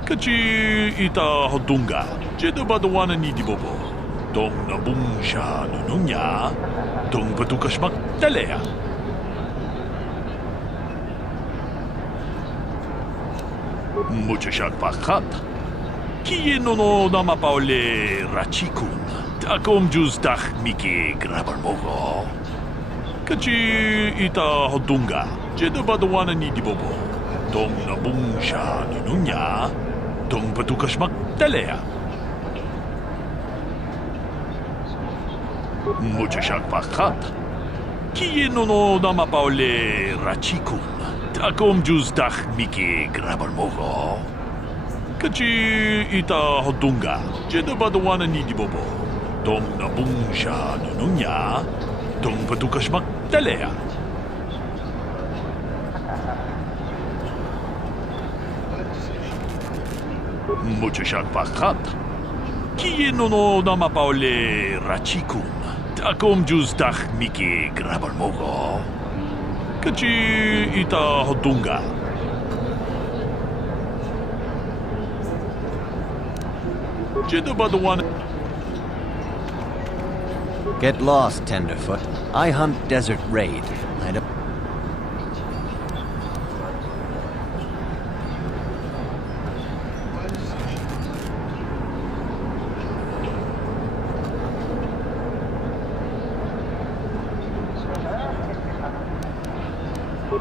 Kachi ita hodunga. Jeda badawana ni dibobo. Dong nabungsha nunungya. Dong patukas magdalea. Mucho siyak pakat. Kieno no namapaule rachikun. Akom justach miki grabarmogo. Kachi ita hodunga. Jeda badawana ni dibobo. Dong nabungsha nunungya. Dong patukas magdalea. Mucho siyak pakat. Kieno no namapaule rachikun. Akom justach miki grabarmogo. Kachi ita hodunga. Jeda badawana ni dibobo. Dong nabungsha nunungya. Dong patukas magdalea. Mucho siyak pakat. Kieno no namapaule rachikun. Akom justach miki grabarmogo. Kachi ita hodunga. Jeda badawana. Get lost, Tenderfoot. I hunt Desert Raid. I don't...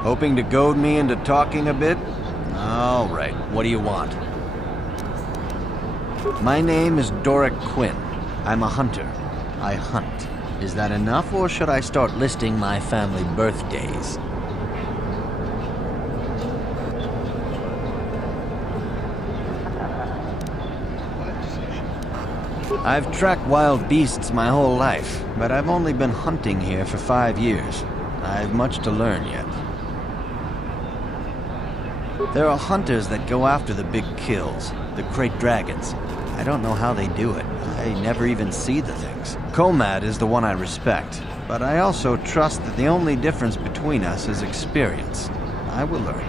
Hoping to goad me into talking a bit? All right, what do you want? My name is Doric Quinn. I'm a hunter. I hunt. Is that enough, or should I start listing my family birthdays? I've tracked wild beasts my whole life, but I've only been hunting here for 5 years. I've much to learn yet. There are hunters that go after the big kills, the crate dragons. I don't know how they do it. I never even see the things. Komad is the one I respect, but I also trust that the only difference between us is experience. I will learn.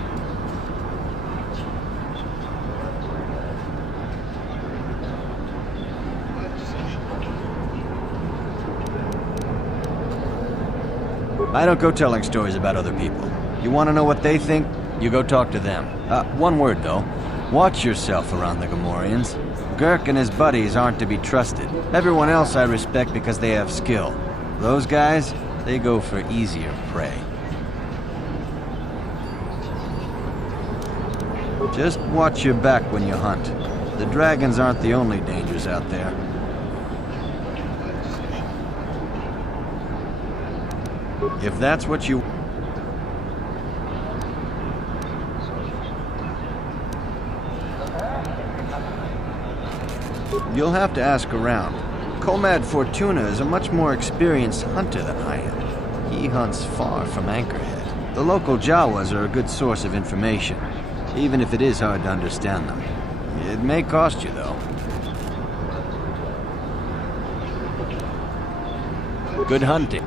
I don't go telling stories about other people. You want to know what they think? You go talk to them. One word, though. Watch yourself around the Gamorreans. Gurk and his buddies aren't to be trusted. Everyone else I respect because they have skill. Those guys, they go for easier prey. Just watch your back when you hunt. The dragons aren't the only dangers out there. If that's what you... You'll have to ask around. Komad Fortuna is a much more experienced hunter than I am. He hunts far from Anchorhead. The local Jawas are a good source of information, even if it is hard to understand them. It may cost you, though. Good hunting.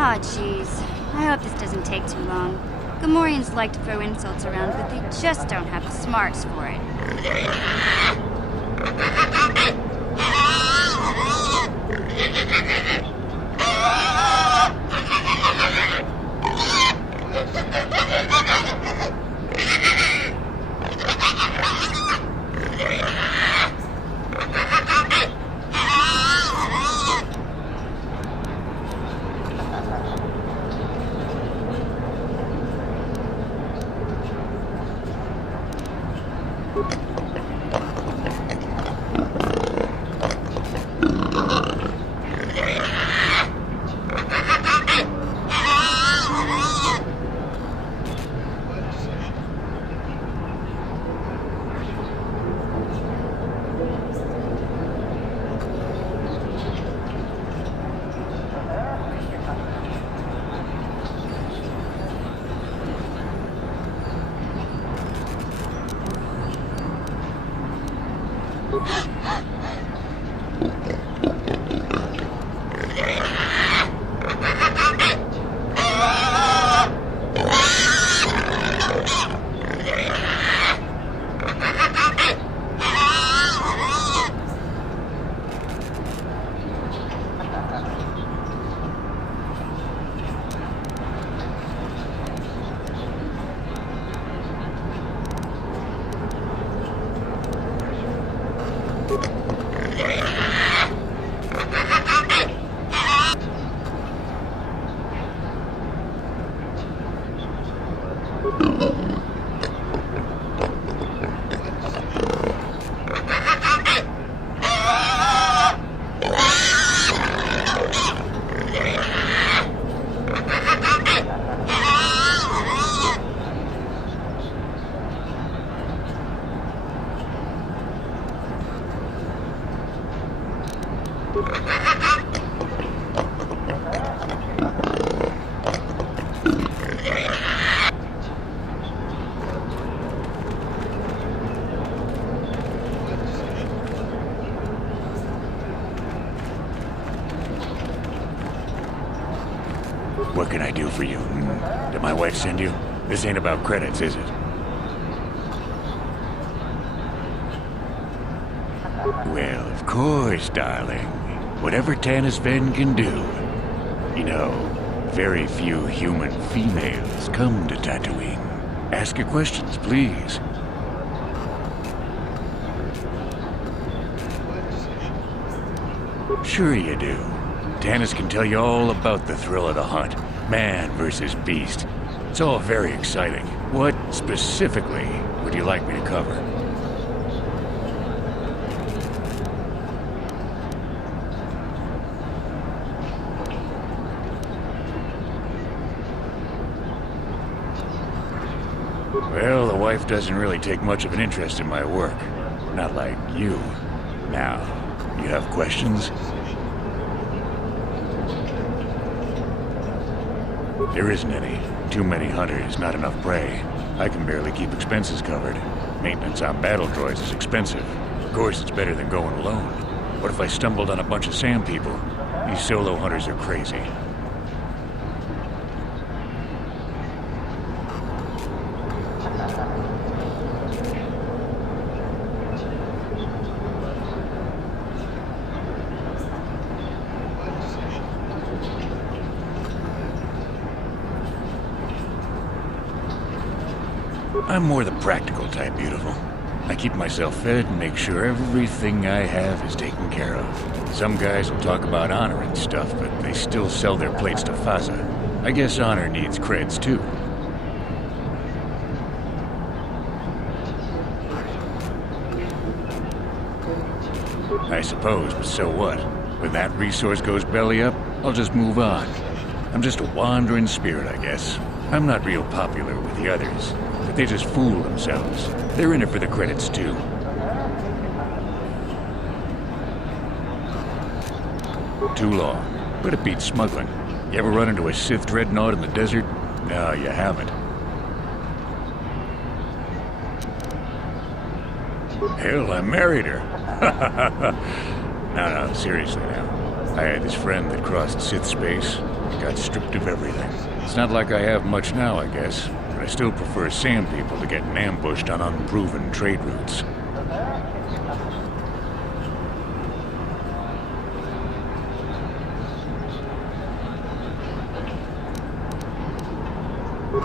Aw, jeez. I hope this doesn't take too long. Gamorreans like to throw insults around, but they just don't have the smarts for it. What can I do for you? Did my wife send you? This ain't about credits, is it? Well, of course, darling. Whatever Tanis Ven can do. You know, very few human females come to Tatooine. Ask your questions, please. Sure you do. Tanis can tell you all about the thrill of the hunt. Man versus beast. It's all very exciting. What, specifically, would you like me to cover? Well, the wife doesn't really take much of an interest in my work. Not like you. Now, you have questions? There isn't any. Too many hunters, not enough prey. I can barely keep expenses covered. Maintenance on battle droids is expensive. Of course, it's better than going alone. What if I stumbled on a bunch of sand people? These solo hunters are crazy. I'm more the practical type, beautiful. I keep myself fed and make sure everything I have is taken care of. Some guys will talk about honor and stuff, but they still sell their plates to Faza. I guess honor needs creds, too. I suppose, but so what? When that resource goes belly up, I'll just move on. I'm just a wandering spirit, I guess. I'm not real popular with the others. But they just fool themselves. They're in it for the credits, too. Too long. But it beats smuggling. You ever run into a Sith dreadnought in the desert? No, you haven't. Hell, I married her. No, seriously now. I had this friend that crossed Sith space. Got stripped of everything. It's not like I have much now, I guess. But I still prefer sand people to getting ambushed on unproven trade routes.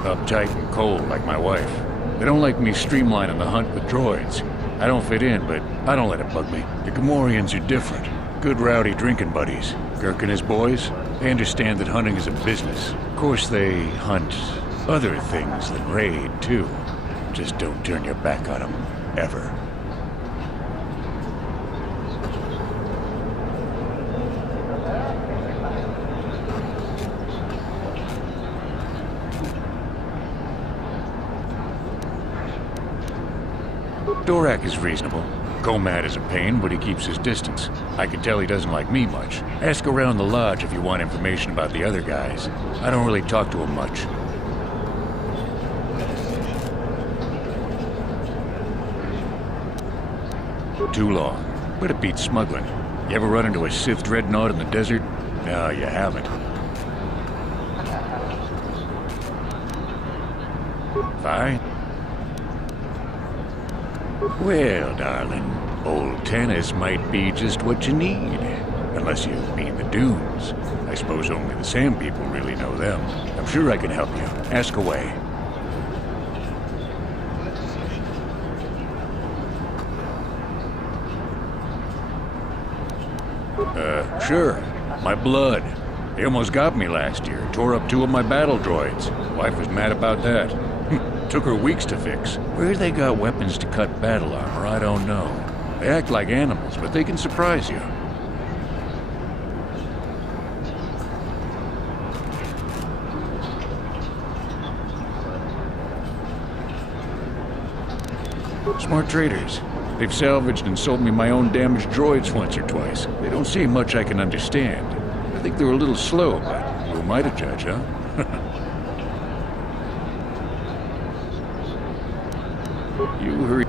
Uptight and cold like my wife. They don't like me streamlining the hunt with droids. I don't fit in, but I don't let it bug me. The Gamorreans are different. Good rowdy drinking buddies. Girk and his boys, they understand that hunting is a business. Of course they hunt other things than raid, too. Just don't turn your back on them, ever. Dorak is reasonable. Gomad is a pain, but he keeps his distance. I can tell he doesn't like me much. Ask around the lodge if you want information about the other guys. I don't really talk to him much. Too long, but it beats smuggling. You ever run into a Sith dreadnought in the desert? No, you haven't. Fine. Well, darling, old Tanis might be just what you need. Unless you mean the dunes. I suppose only the sand people really know them. I'm sure I can help you. Ask away. Sure. My blood. They almost got me last year. Tore up 2 of my battle droids. Wife was mad about that. Took her weeks to fix. Where they got weapons to cut battle armor, I don't know. They act like animals, but they can surprise you. Smart traders. They've salvaged and sold me my own damaged droids once or twice. They don't say much I can understand. I think they're a little slow, but who am I to judge, huh? You hurry.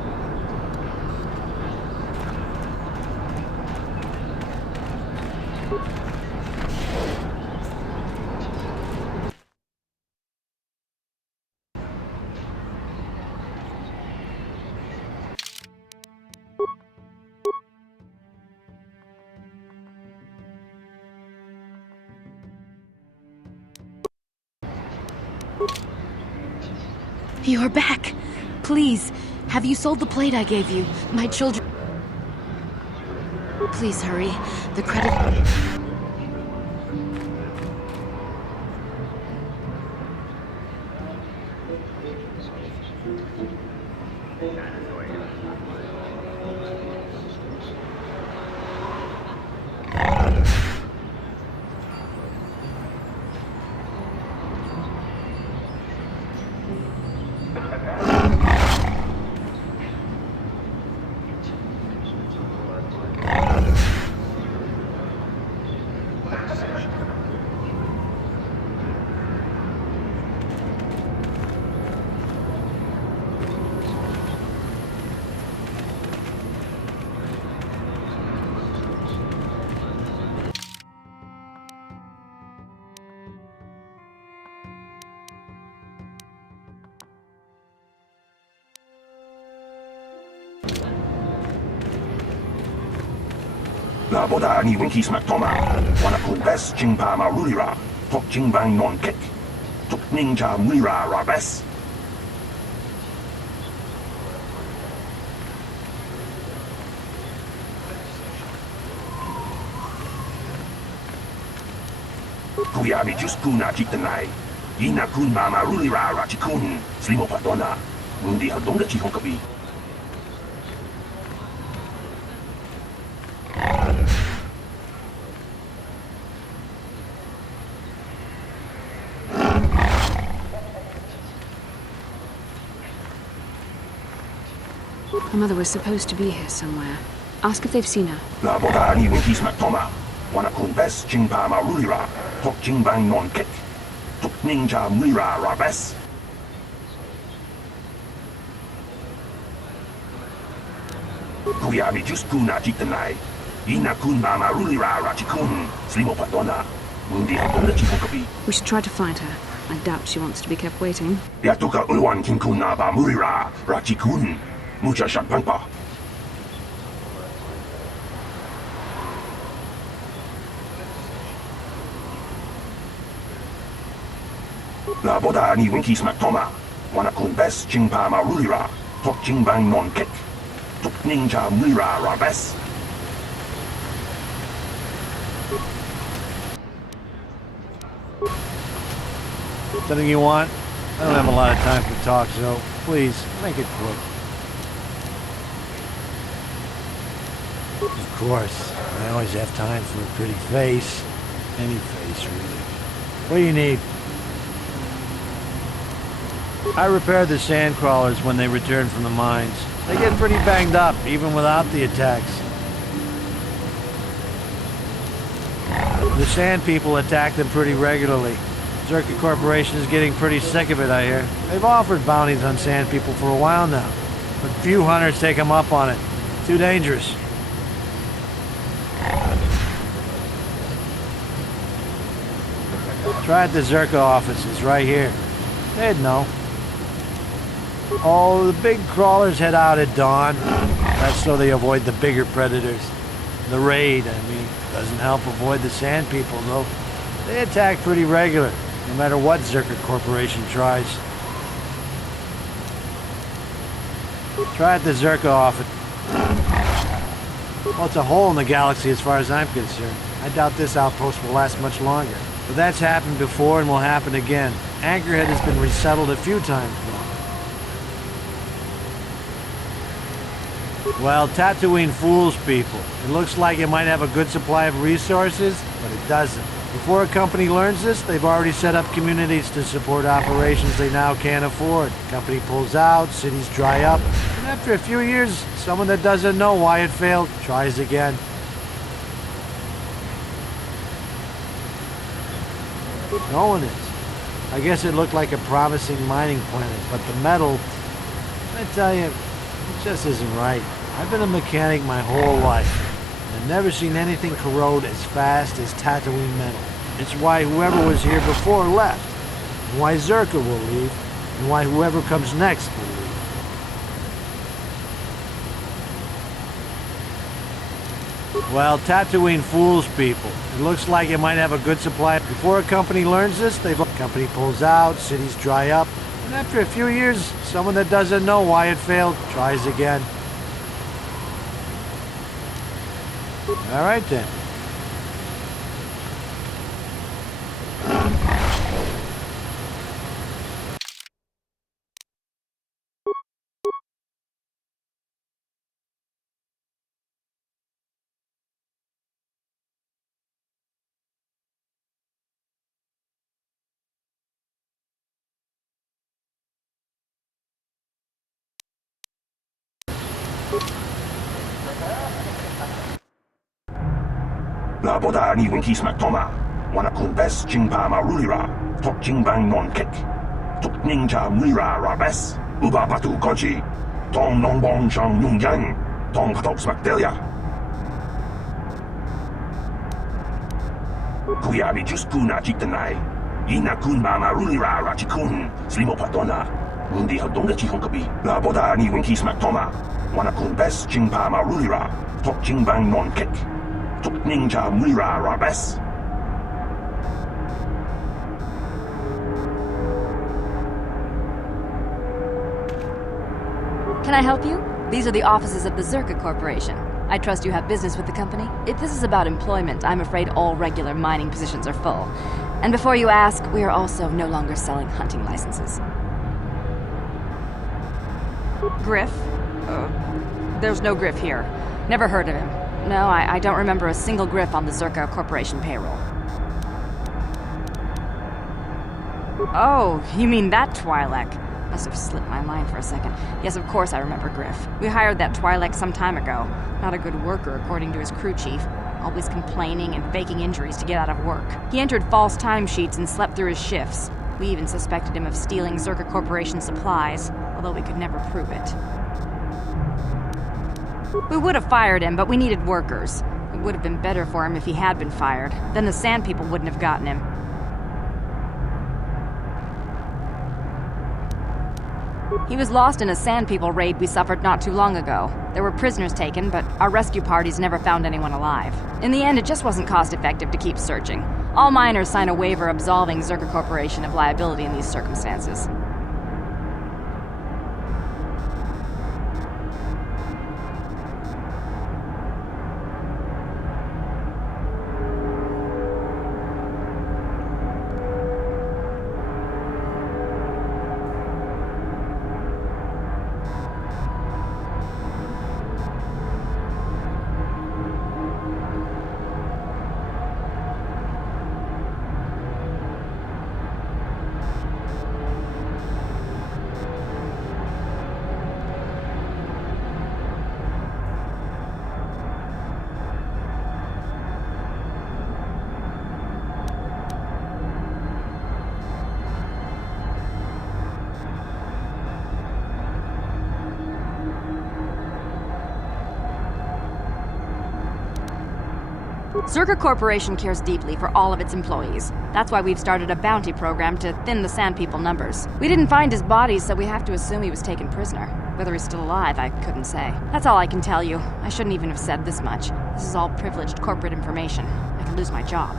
You're back. Please, have you sold the plate I gave you? My children... Please hurry. The credit... Laboda ni Winky Smack Toma. Wana kun bes Jingpa Marulira. Tok Jingbang non kek. Tok Ninja Mura Rabes. Kuyabi Juskuna Jitanai. Yina kun Mama Rulira Rachikun. Slimo Padona. Mundi Hadonga Chihonkabi. Her mother was supposed to be here somewhere. Ask if they've seen her. Laboda ni Winky Smack Toma. Wana kun bes Jingpa Marulira. Tok Jingbang non kek. Tok Ninja Mura Rabes. Kuyabi Juskuna Jitanai. Yina kun Mama Rulira Rachikun. Slimo Padona. Mundi Hadonga Chihonkabi. We should try to find her. I doubt she wants to be kept waiting. Yatuka Ulwan Kinkuna Ba Murira Rachikun. Mucha Shampanpa. Laboda ni Winky Smack Toma. Wana kun bes Jingpa Marulira. Tok Jingbang non kek. Tok Ninja Mura Rabes. Something you want? I don't have a lot of time for talk, so please, make it quick. Of course, I always have time for a pretty face. Any face, really. What do you need? I repair the sand crawlers when they return from the mines. They get pretty banged up, even without the attacks. The sand people attack them pretty regularly. Zerka Corporation is getting pretty sick of it, I hear. They've offered bounties on sand people for a while now, but few hunters take them up on it. Too dangerous. Try at the Zerka offices right here. They'd know. Oh, the big crawlers head out at dawn. That's so they avoid the bigger predators. The raid, I mean, doesn't help avoid the sand people, though. They attack pretty regular, no matter what Zerka Corporation tries. Try at the Zerka office. Well, it's a hole in the galaxy as far as I'm concerned. I doubt this outpost will last much longer. But that's happened before and will happen again. Anchorhead has been resettled a few times now. Well, Tatooine fools people. It looks like it might have a good supply of resources, but it doesn't. Before a company learns this, they've already set up communities to support operations they now can't afford. Company pulls out, cities dry up, and after a few years, someone that doesn't know why it failed tries again. No one is. I guess it looked like a promising mining planet, but the metal, I tell you, it just isn't right. I've been a mechanic my whole life, and I've never seen anything corrode as fast as Tatooine metal. It's why whoever was here before left, and why Zerka will leave, and why whoever comes next will leave. Well, Tatooine fools people. It looks like it might have a good supply. Before a company learns this, company pulls out, cities dry up, and after a few years, someone that doesn't know why it failed tries again. All right then. Laboda ni Winky Smack Toma. Wanakun Bes Jingpa Marulira. Tok Jingbang Non Kek. Tok Ninja Mira Rabes. Uba Patu Goji. Tong Non Bong Shang Yung Yang. Tong Patok Smack Delia. Kuyabi Juskuna Jitanai. Ina Kun Marulira Rachikun. Slimo Patona. Mundi Hadonga Chihokabi. Laboda ni Winky Smack Toma. Wanakun Bes Jingpa Marulira. Tok Jingbang Non Kek. Tok Ninja Mira Rabes. Can I help you? These are the offices of the Zerka Corporation. I trust you have business with the company. If this is about employment, I'm afraid all regular mining positions are full. And before you ask, we are also no longer selling hunting licenses. Griff? There's no Griff here. Never heard of him. No, I don't remember a single Griff on the Zerka Corporation payroll. Oh, you mean that Twi'lek? Must have slipped my mind for a second. Yes, of course I remember Griff. We hired that Twi'lek some time ago. Not a good worker, according to his crew chief. Always complaining and faking injuries to get out of work. He entered false timesheets and slept through his shifts. We even suspected him of stealing Zerka Corporation supplies, although we could never prove it. We would have fired him, but we needed workers. It would have been better for him if he had been fired. Then the Sand People wouldn't have gotten him. He was lost in a Sand People raid we suffered not too long ago. There were prisoners taken, but our rescue parties never found anyone alive. In the end, it just wasn't cost-effective to keep searching. All miners sign a waiver absolving Zerka Corporation of liability in these circumstances. Zerka Corporation cares deeply for all of its employees. That's why we've started a bounty program to thin the Sand People numbers. We didn't find his body, so we have to assume he was taken prisoner. Whether he's still alive, I couldn't say. That's all I can tell you. I shouldn't even have said this much. This is all privileged corporate information. I could lose my job.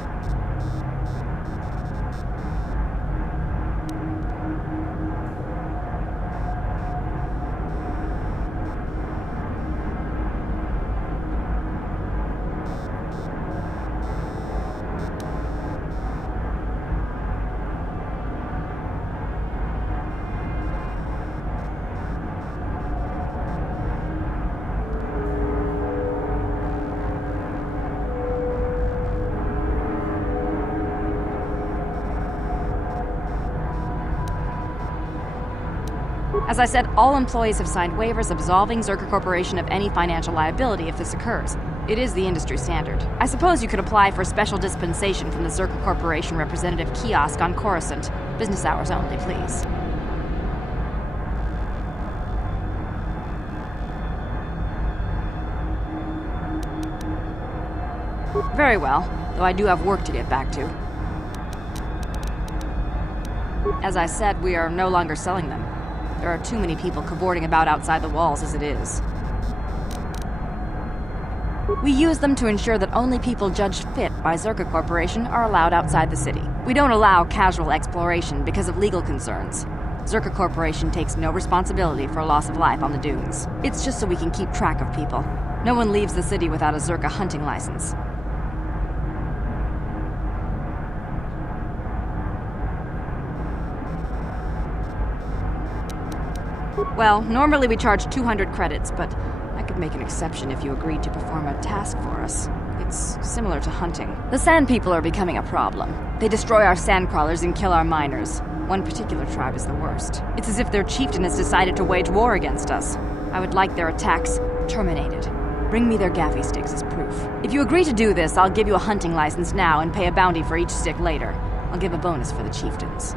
As I said, all employees have signed waivers absolving Zerka Corporation of any financial liability if this occurs. It is the industry standard. I suppose you could apply for special dispensation from the Zerka Corporation representative kiosk on Coruscant. Business hours only, please. Very well, though I do have work to get back to. As I said, we are no longer selling them. There are too many people cavorting about outside the walls as it is. We use them to ensure that only people judged fit by Zerka Corporation are allowed outside the city. We don't allow casual exploration because of legal concerns. Zerka Corporation takes no responsibility for loss of life on the dunes. It's just so we can keep track of people. No one leaves the city without a Zerka hunting license. Well, normally we charge 200 credits, but I could make an exception if you agreed to perform a task for us. It's similar to hunting. The Sand People are becoming a problem. They destroy our sandcrawlers and kill our miners. One particular tribe is the worst. It's as if their chieftain has decided to wage war against us. I would like their attacks terminated. Bring me their gaffy sticks as proof. If you agree to do this, I'll give you a hunting license now and pay a bounty for each stick later. I'll give a bonus for the chieftains.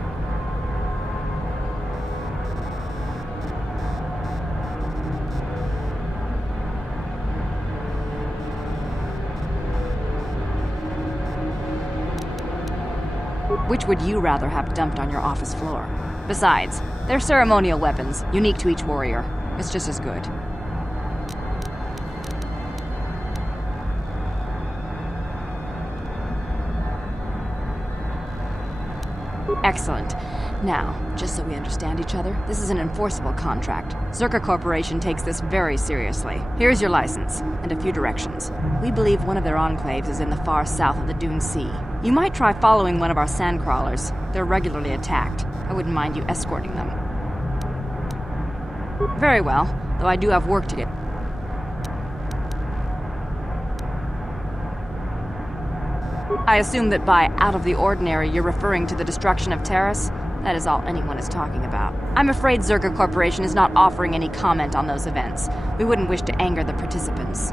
Which would you rather have dumped on your office floor? Besides, they're ceremonial weapons, unique to each warrior. It's just as good. Excellent. Now, just so we understand each other, this is an enforceable contract. Zerka Corporation takes this very seriously. Here's your license, and a few directions. We believe one of their enclaves is in the far south of the Dune Sea. You might try following one of our sandcrawlers. They're regularly attacked. I wouldn't mind you escorting them. Very well, though I do have work to get. I assume that by out of the ordinary, you're referring to the destruction of Terrace? That is all anyone is talking about. I'm afraid Zerka Corporation is not offering any comment on those events. We wouldn't wish to anger the participants.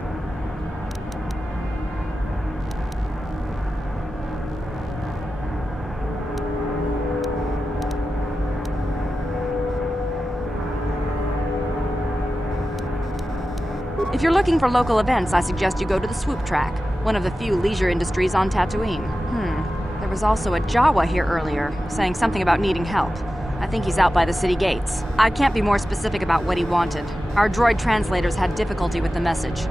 If you're looking for local events, I suggest you go to the Swoop Track, one of the few leisure industries on Tatooine. There was also a Jawa here earlier, saying something about needing help. I think he's out by the city gates. I can't be more specific about what he wanted. Our droid translators had difficulty with the message.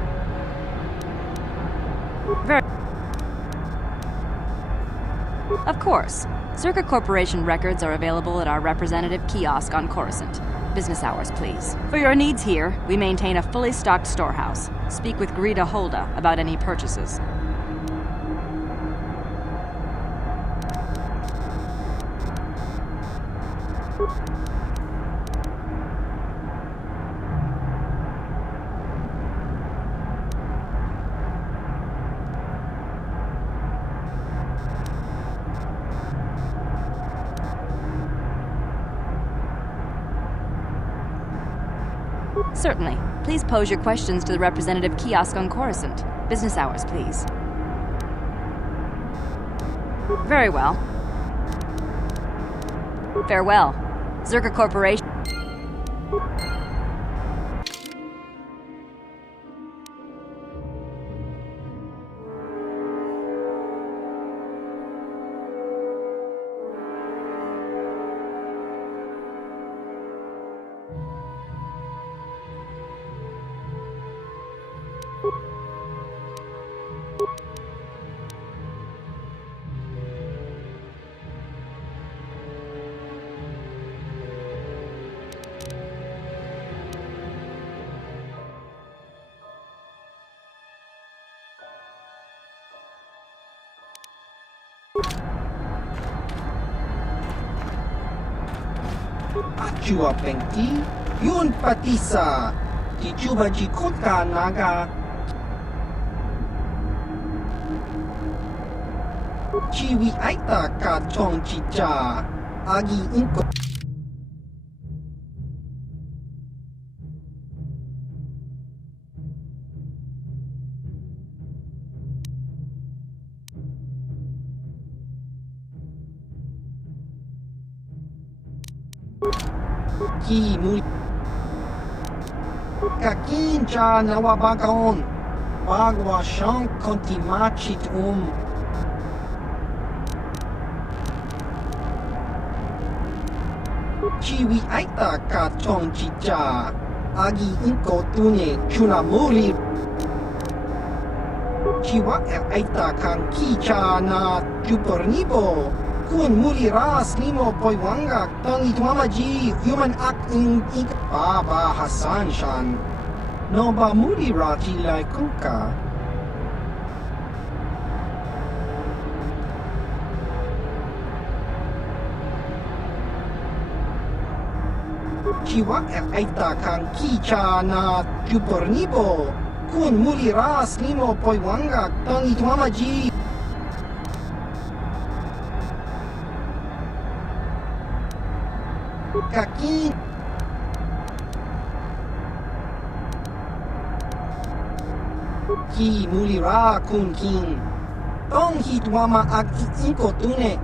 Of course. Zerka Corporation records are available at our representative kiosk on Coruscant. Business hours, please. For your needs here, we maintain a fully stocked storehouse. Speak with Greta Holda about any purchases. Certainly. Please pose your questions to the representative kiosk on Coruscant. Business hours, please. Very well. Farewell. Zerka Corporation. Achua Penki, Yun Patisa, Tichuba Jikota Naga, Chiwi Aita Ka Chong Chicha, Agi Inko. Ki muli Kakincha nawabagon Bagwa shank kontimachit Chiwi aita ka chong chicha Agi inko tune chunamuri Chiwa aita kan kicha na jupornibo Kun muli ras limo poiwanga Tangi tuamaji human act in Baba Hassan Shan No ba muli raji lai kuka Chiwa aita kan kicha na jupornibo Kun muli ras limo poiwanga Tangi tuamaji Kakin Ki mulira kun kin Tong hitwama ag inko tune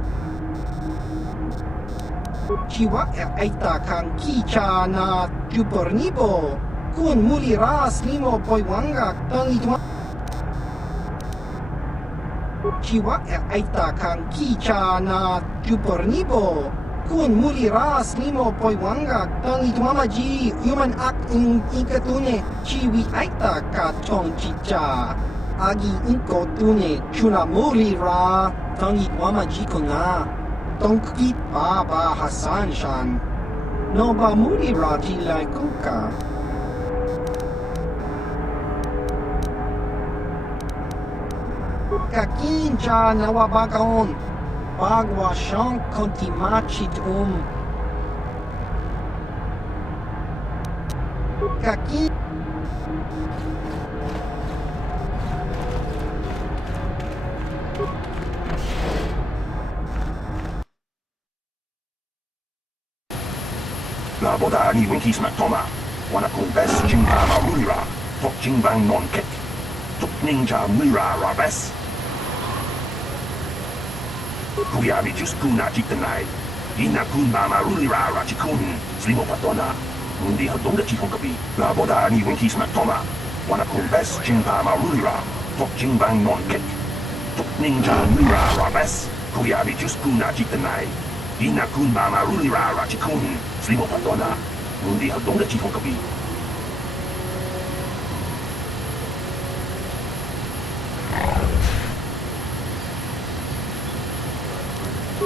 Chiwa aita kan kicha na jupornibo Kun mulira slimo poiwanga tong hitwama Chiwa aita kan kicha na jupornibo Kun muli ras limo poiwanga tangi tuamaji human act in ikatune chiwi aita ka chong chicha agi inko tune chuna muli ra tangi tuamaji kuna tongki Baba Hassan Shan no ba muli ra jilai kuka Kakincha nawabagon Bagwa shank kontimachit Kaki La boda ni winki smack toma. Wana kung bes jingpa marulira. Tok jingbang non kek. Tok ninja mira rabes. Kuyabi just kuna jitanai. Ina kun mama rulira rachikun. Slimo patona. Mundi hadonga chikon kapi. La boda ni winki smack toma. Wana kung bes jingpa marulira. Tok jingbang non kek. Tok ninja mira rabes. Kuyabi just kuna jitanai. Ina kun mama rulira rachikun. Slimo patona. Mundi hadonga chikon kapi.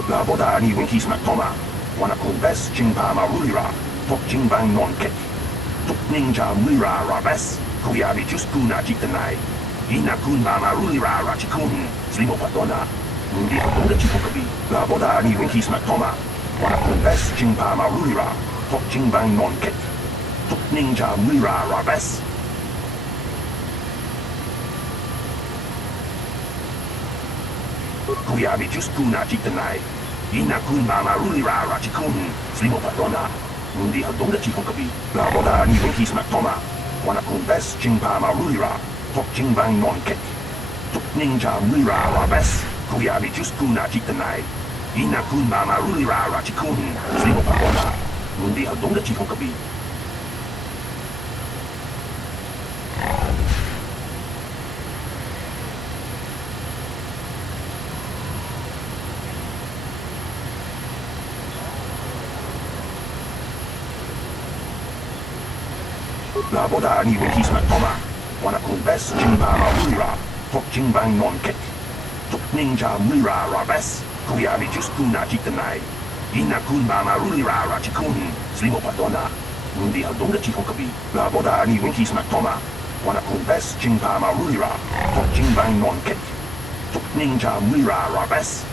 La boda ni winki smack toma. Wana kung bes jingpa marulira. Tok jingbang non kek. Tok ninja mira rabes. Kuyabi just kuna jitanai. Ina kun mama rulira rachikun. Slimo patona. Mundi hadonga chikon kapi. La boda ni winki smack toma. Wana kung bes jingpa marulira. Tok jingbang non kek. Tok ninja mira rabes. Kuyabi just kuna jitanai. Ina kun mama rulira rachikun. Slimo patona. Mundi hadonga chikon kapi. La boda ni winki smack toma. Wana kung bes jingpa marulira. Tok jingbang non kek. Tok ninja mira rabes. Kuyabi just kuna jitanai. Ina kun mama rulira rachikun. Slimo patona. Mundi hadonga chikon kapi. La boda ni winki smack toma. Wana kung bes jingpa marulira. Tok jingbang non kek. Tok ninja mira rabes. Kuyabi just kuna jitanai. Ina kun mama rulira rachikun. Slimo patona. Mundi hadonga chikon kapi. La boda ni winki smack toma. Wana kung bes jingpa marulira. Tok jingbang non kek. Tok ninja mira rabes.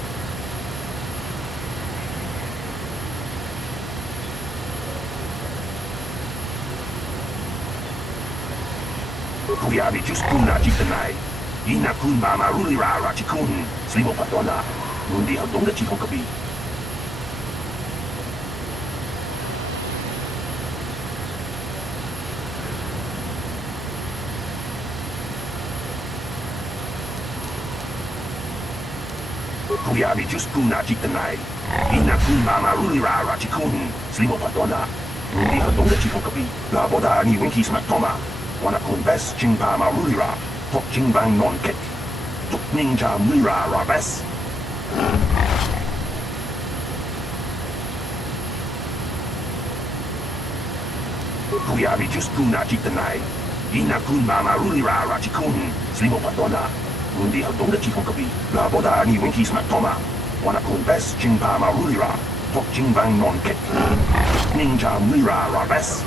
Kuyabi just kuna jitanai. Ina kun mama rulira rachikun. Slimo patona. Mundi hadonga chikon kapi. Kuyabi Juskuna Chitanai. Ina kun mama rulira rachikun. Slimo Padona. Mundi Hadonga Chihokabi. La Boda ni Winky Smaktoma. Wanakun Bes Chingpa Marulira. Tok Chingbang Non Kek. Tok Ninja Mira Rabes. Kuyabi Juskuna Chitanai. Ina kun mama rulira rachikun. Slimo Padona. Mundi Hadonga Chihokabi. La Boda ni Winky Smaktoma. Wanakun Bes Chingpa Marulira. Tok Chingbang Non Kek. Tok Ninja Mira Rabes.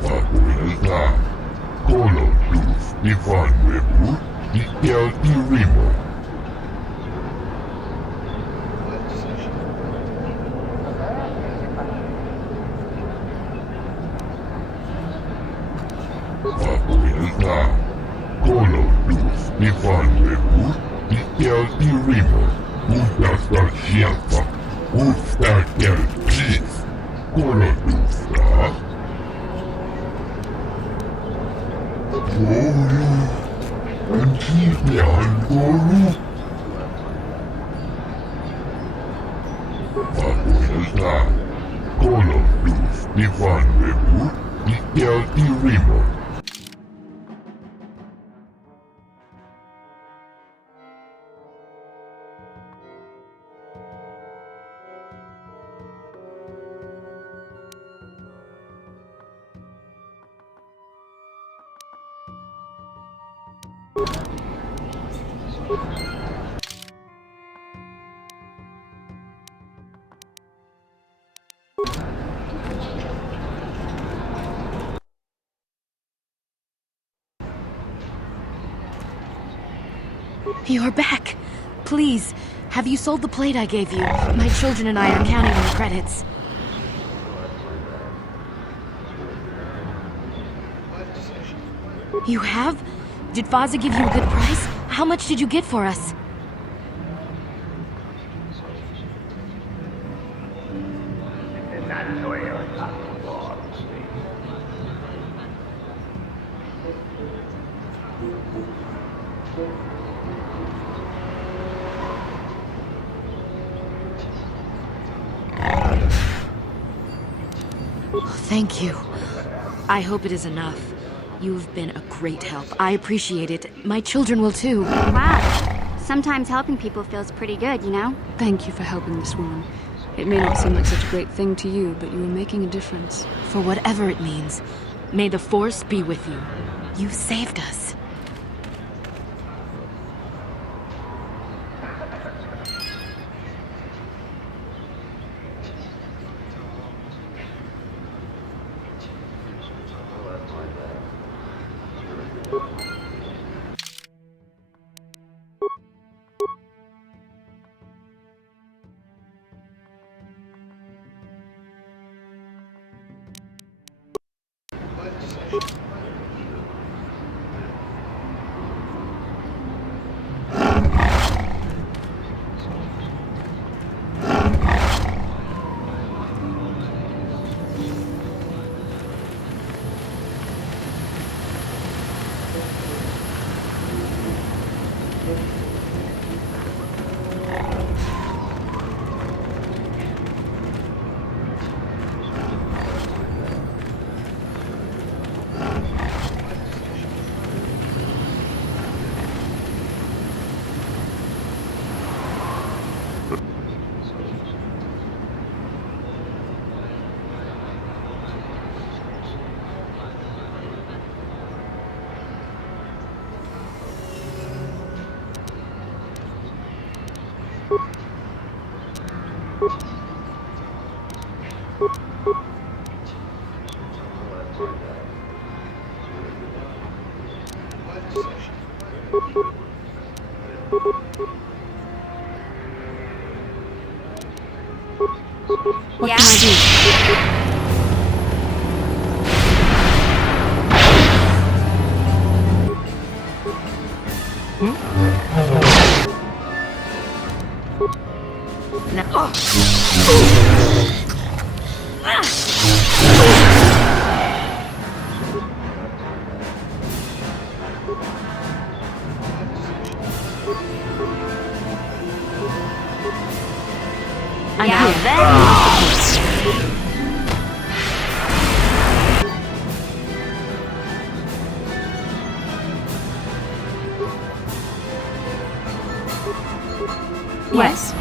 Pakuelta, Colo Luz, Ivan Webu, Mikel Irimo. Pakuelta, Colo Luz, Ivan Webu, Mikel Irimo. Usta Shelfa, Usta Del Chief, Colo Luz, Golu, Antibian Golu. Pakuelta, Colo Luz, Ivan Webu, Mikel Irimo. You're back. Please, have you sold the plate I gave you? My children and I are counting on the credits. You have? Did Faza give you a good price? How much did you get for us? Thank you. I hope it is enough. You've been a great help. I appreciate it. My children will too. Wow. Sometimes helping people feels pretty good, you know? Thank you for helping this woman. It may not seem like such a great thing to you, but you are making a difference. For whatever it means, may the Force be with you. You saved us. What can I do? Yes.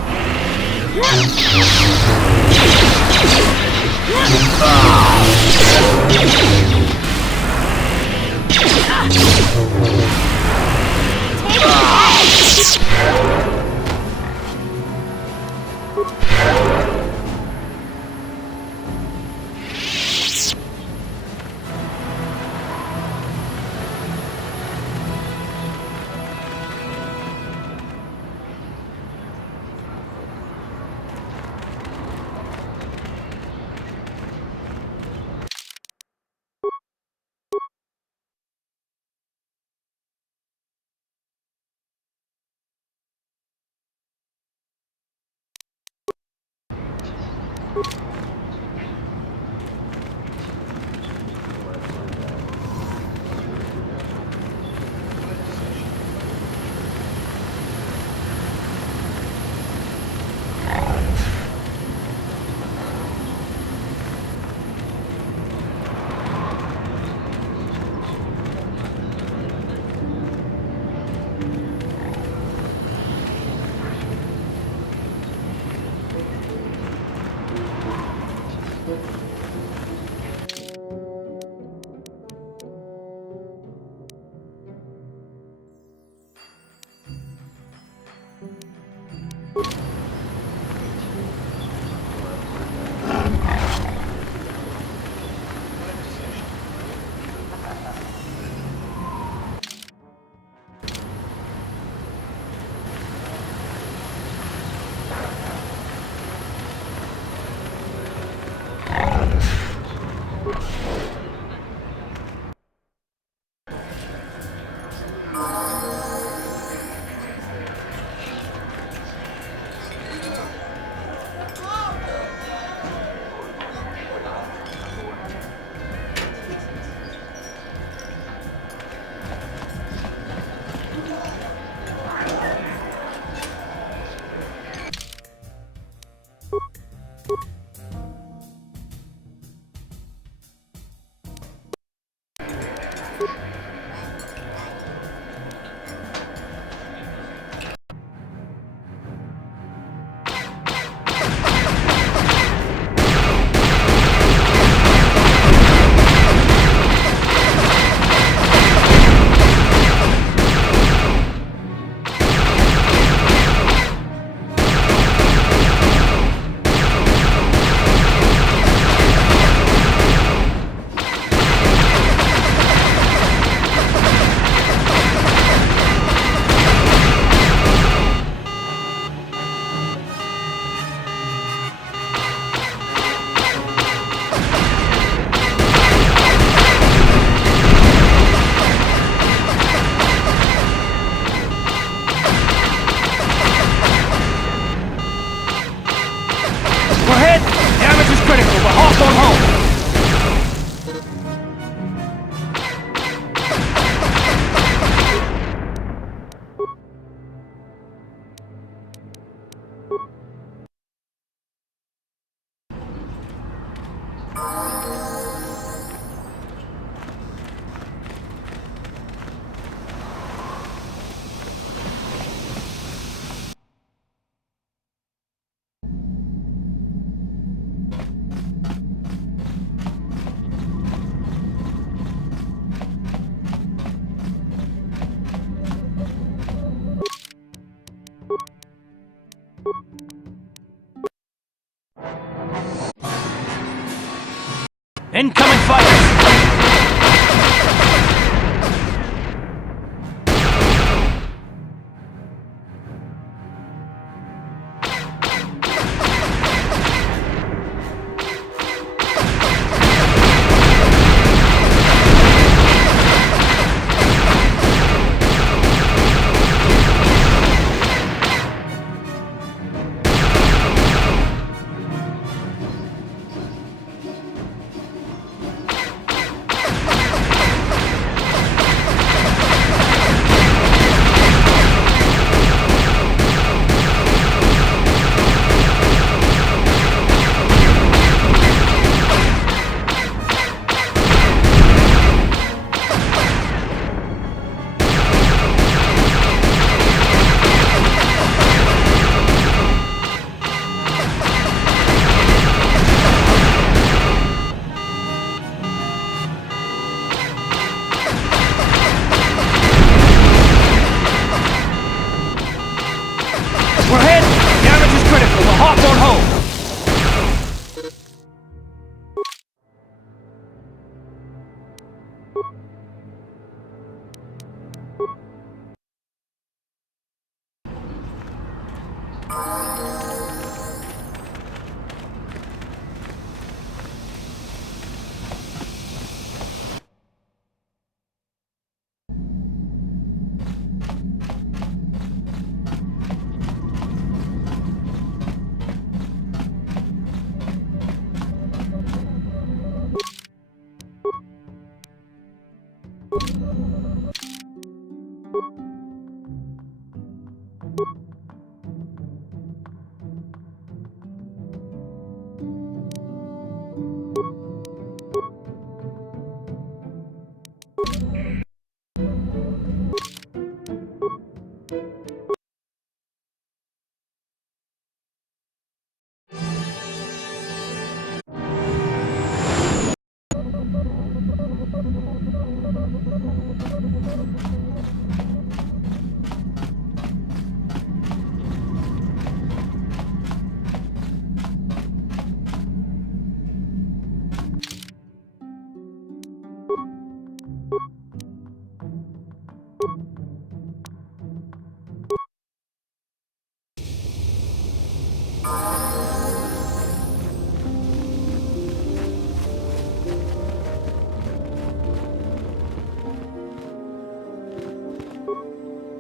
Incoming fire!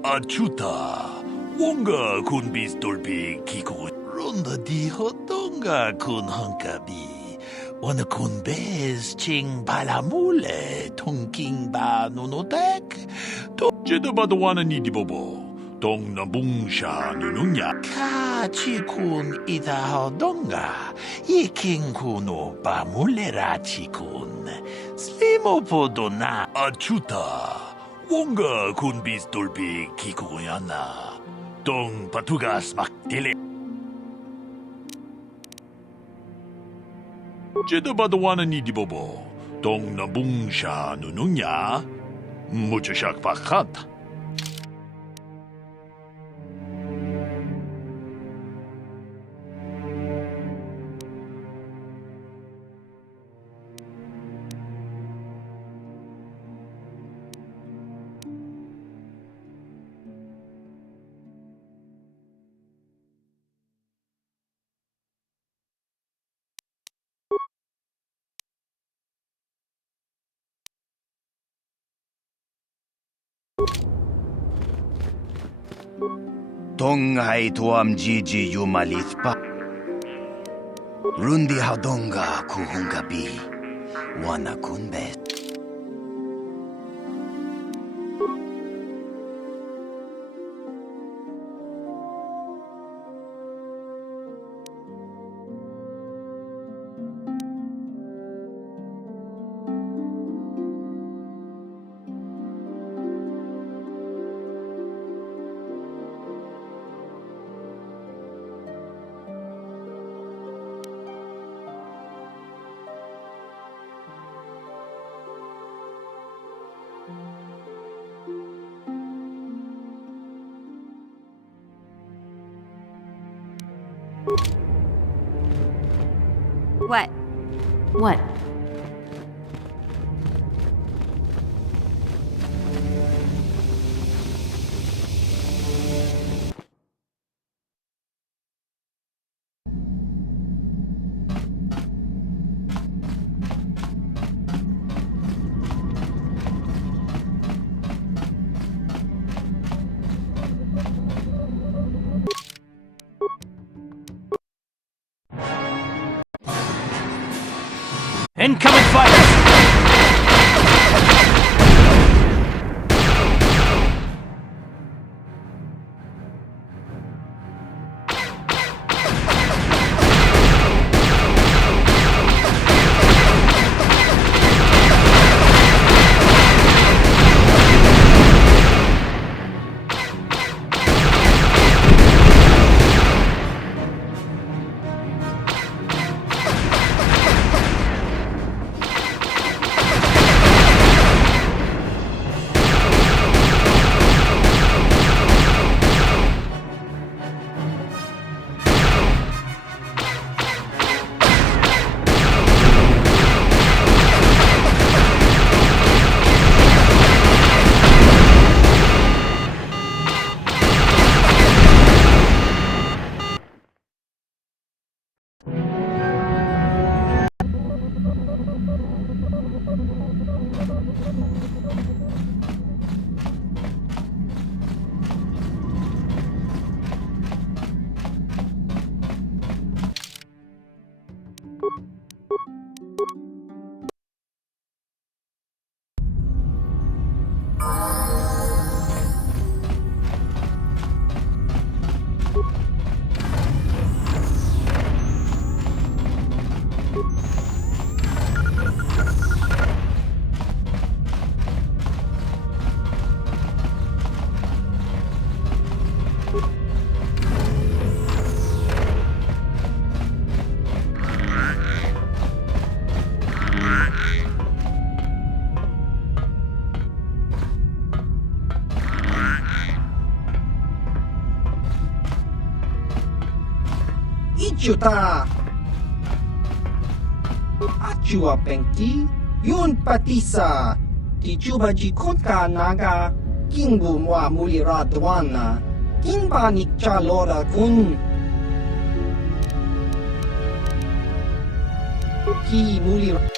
Achuta, wonga kun bistolpi kiko. Ronda di hotonga kun hankabi. Wana kun bez ching balamule tongking ba nunotek. To jeda badawana ni di bobo. Tong na bungsha nununya. Ka chikun ida hodonga. Iking kuno ba mulera chikun. Slimo podona. Achuta. Wonga kun bistolpi kikoyana. Tong patugas maktele. Jeda badawana ni di bobo. Tong nabungsha nununya. Mucho shak pakat. Tonghai tuam jiji yumalithpa. Rundi hadonga kuhungabi. Wana kunbes. What? What? Incoming fire! Chuta. Achua Penki, Yun Patisa, Tichuba Jikunka Naga, Kingbu Mwa Mulira Dwana, Kingba Nikcha Lora Kun. Ki Mulira.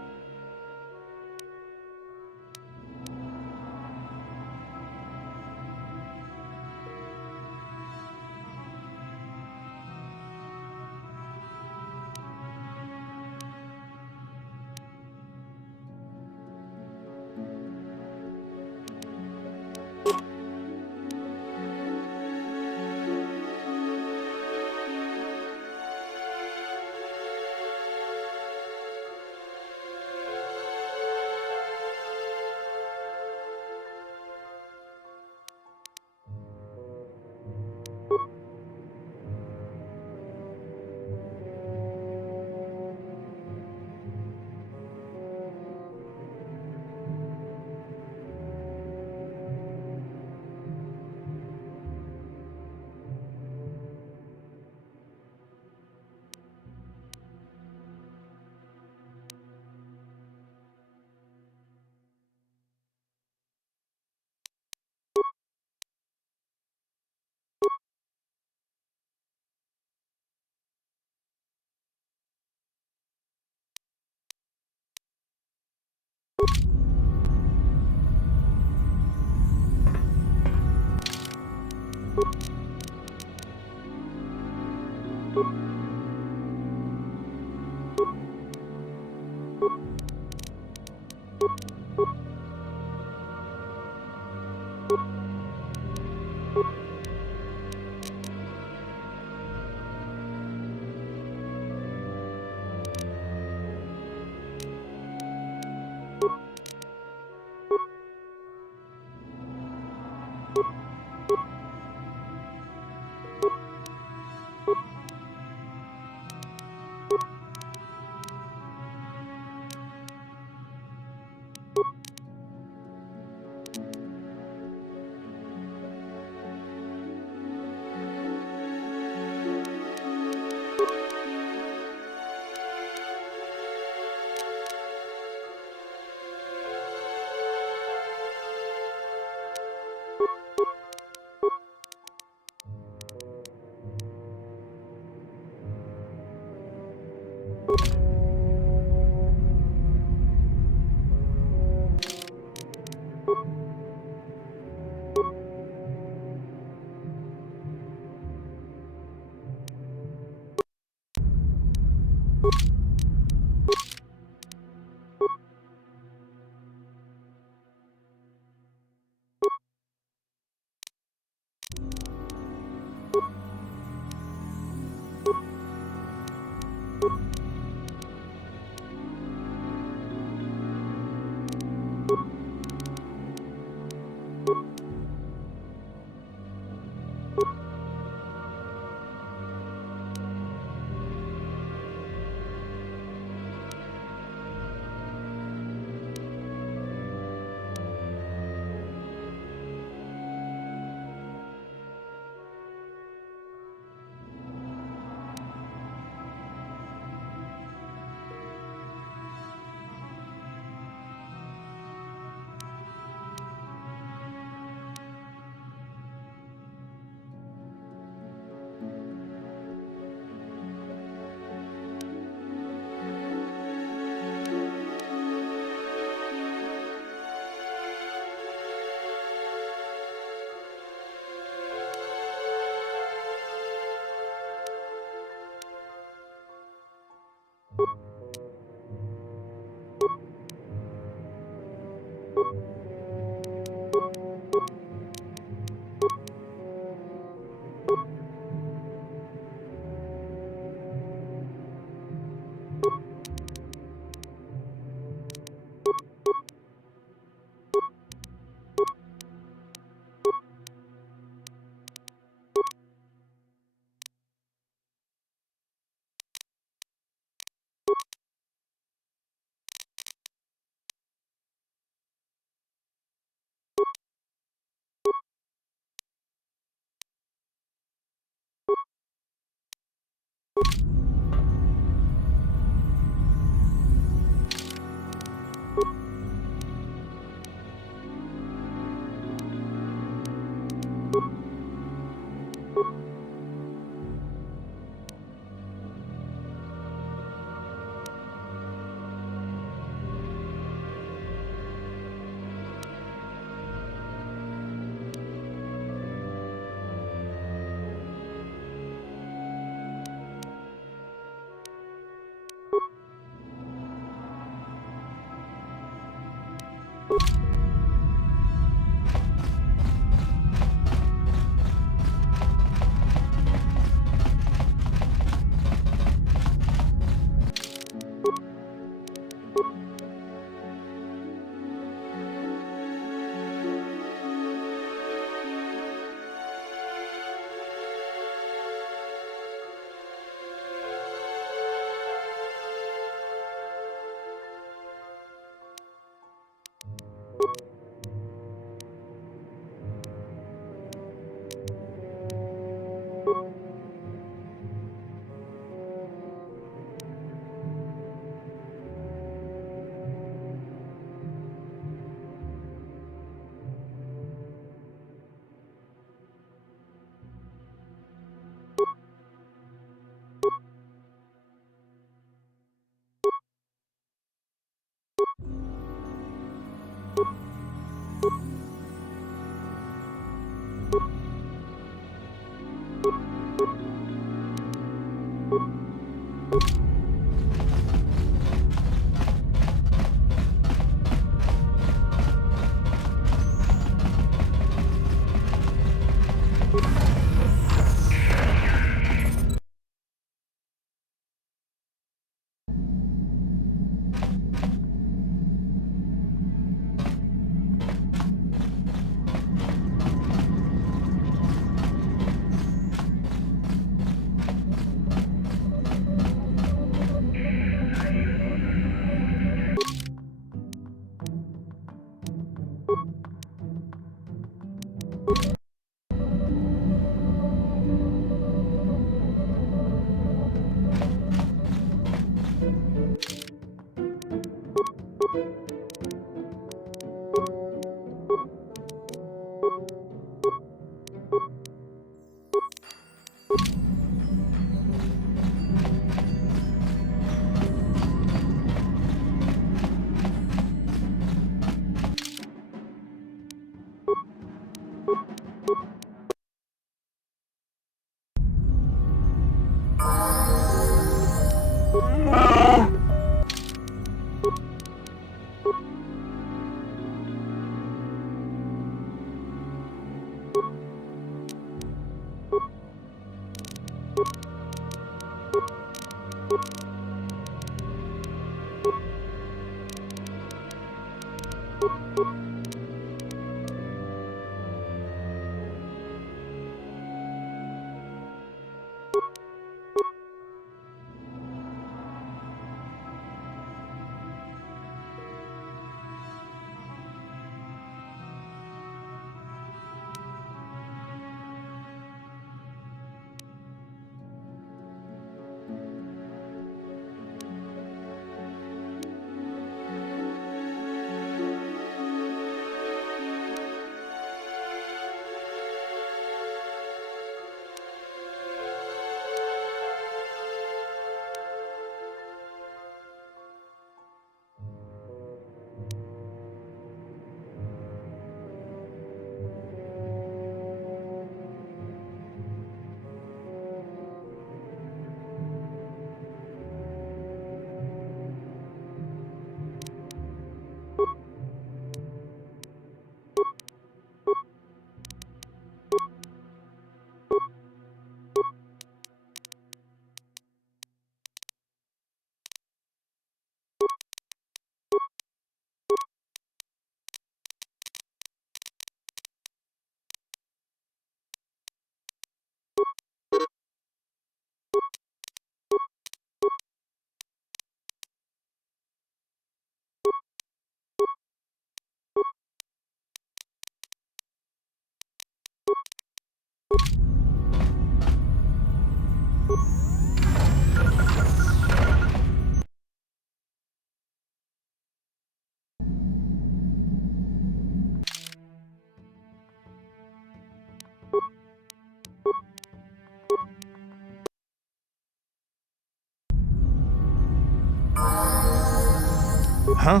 Huh?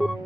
you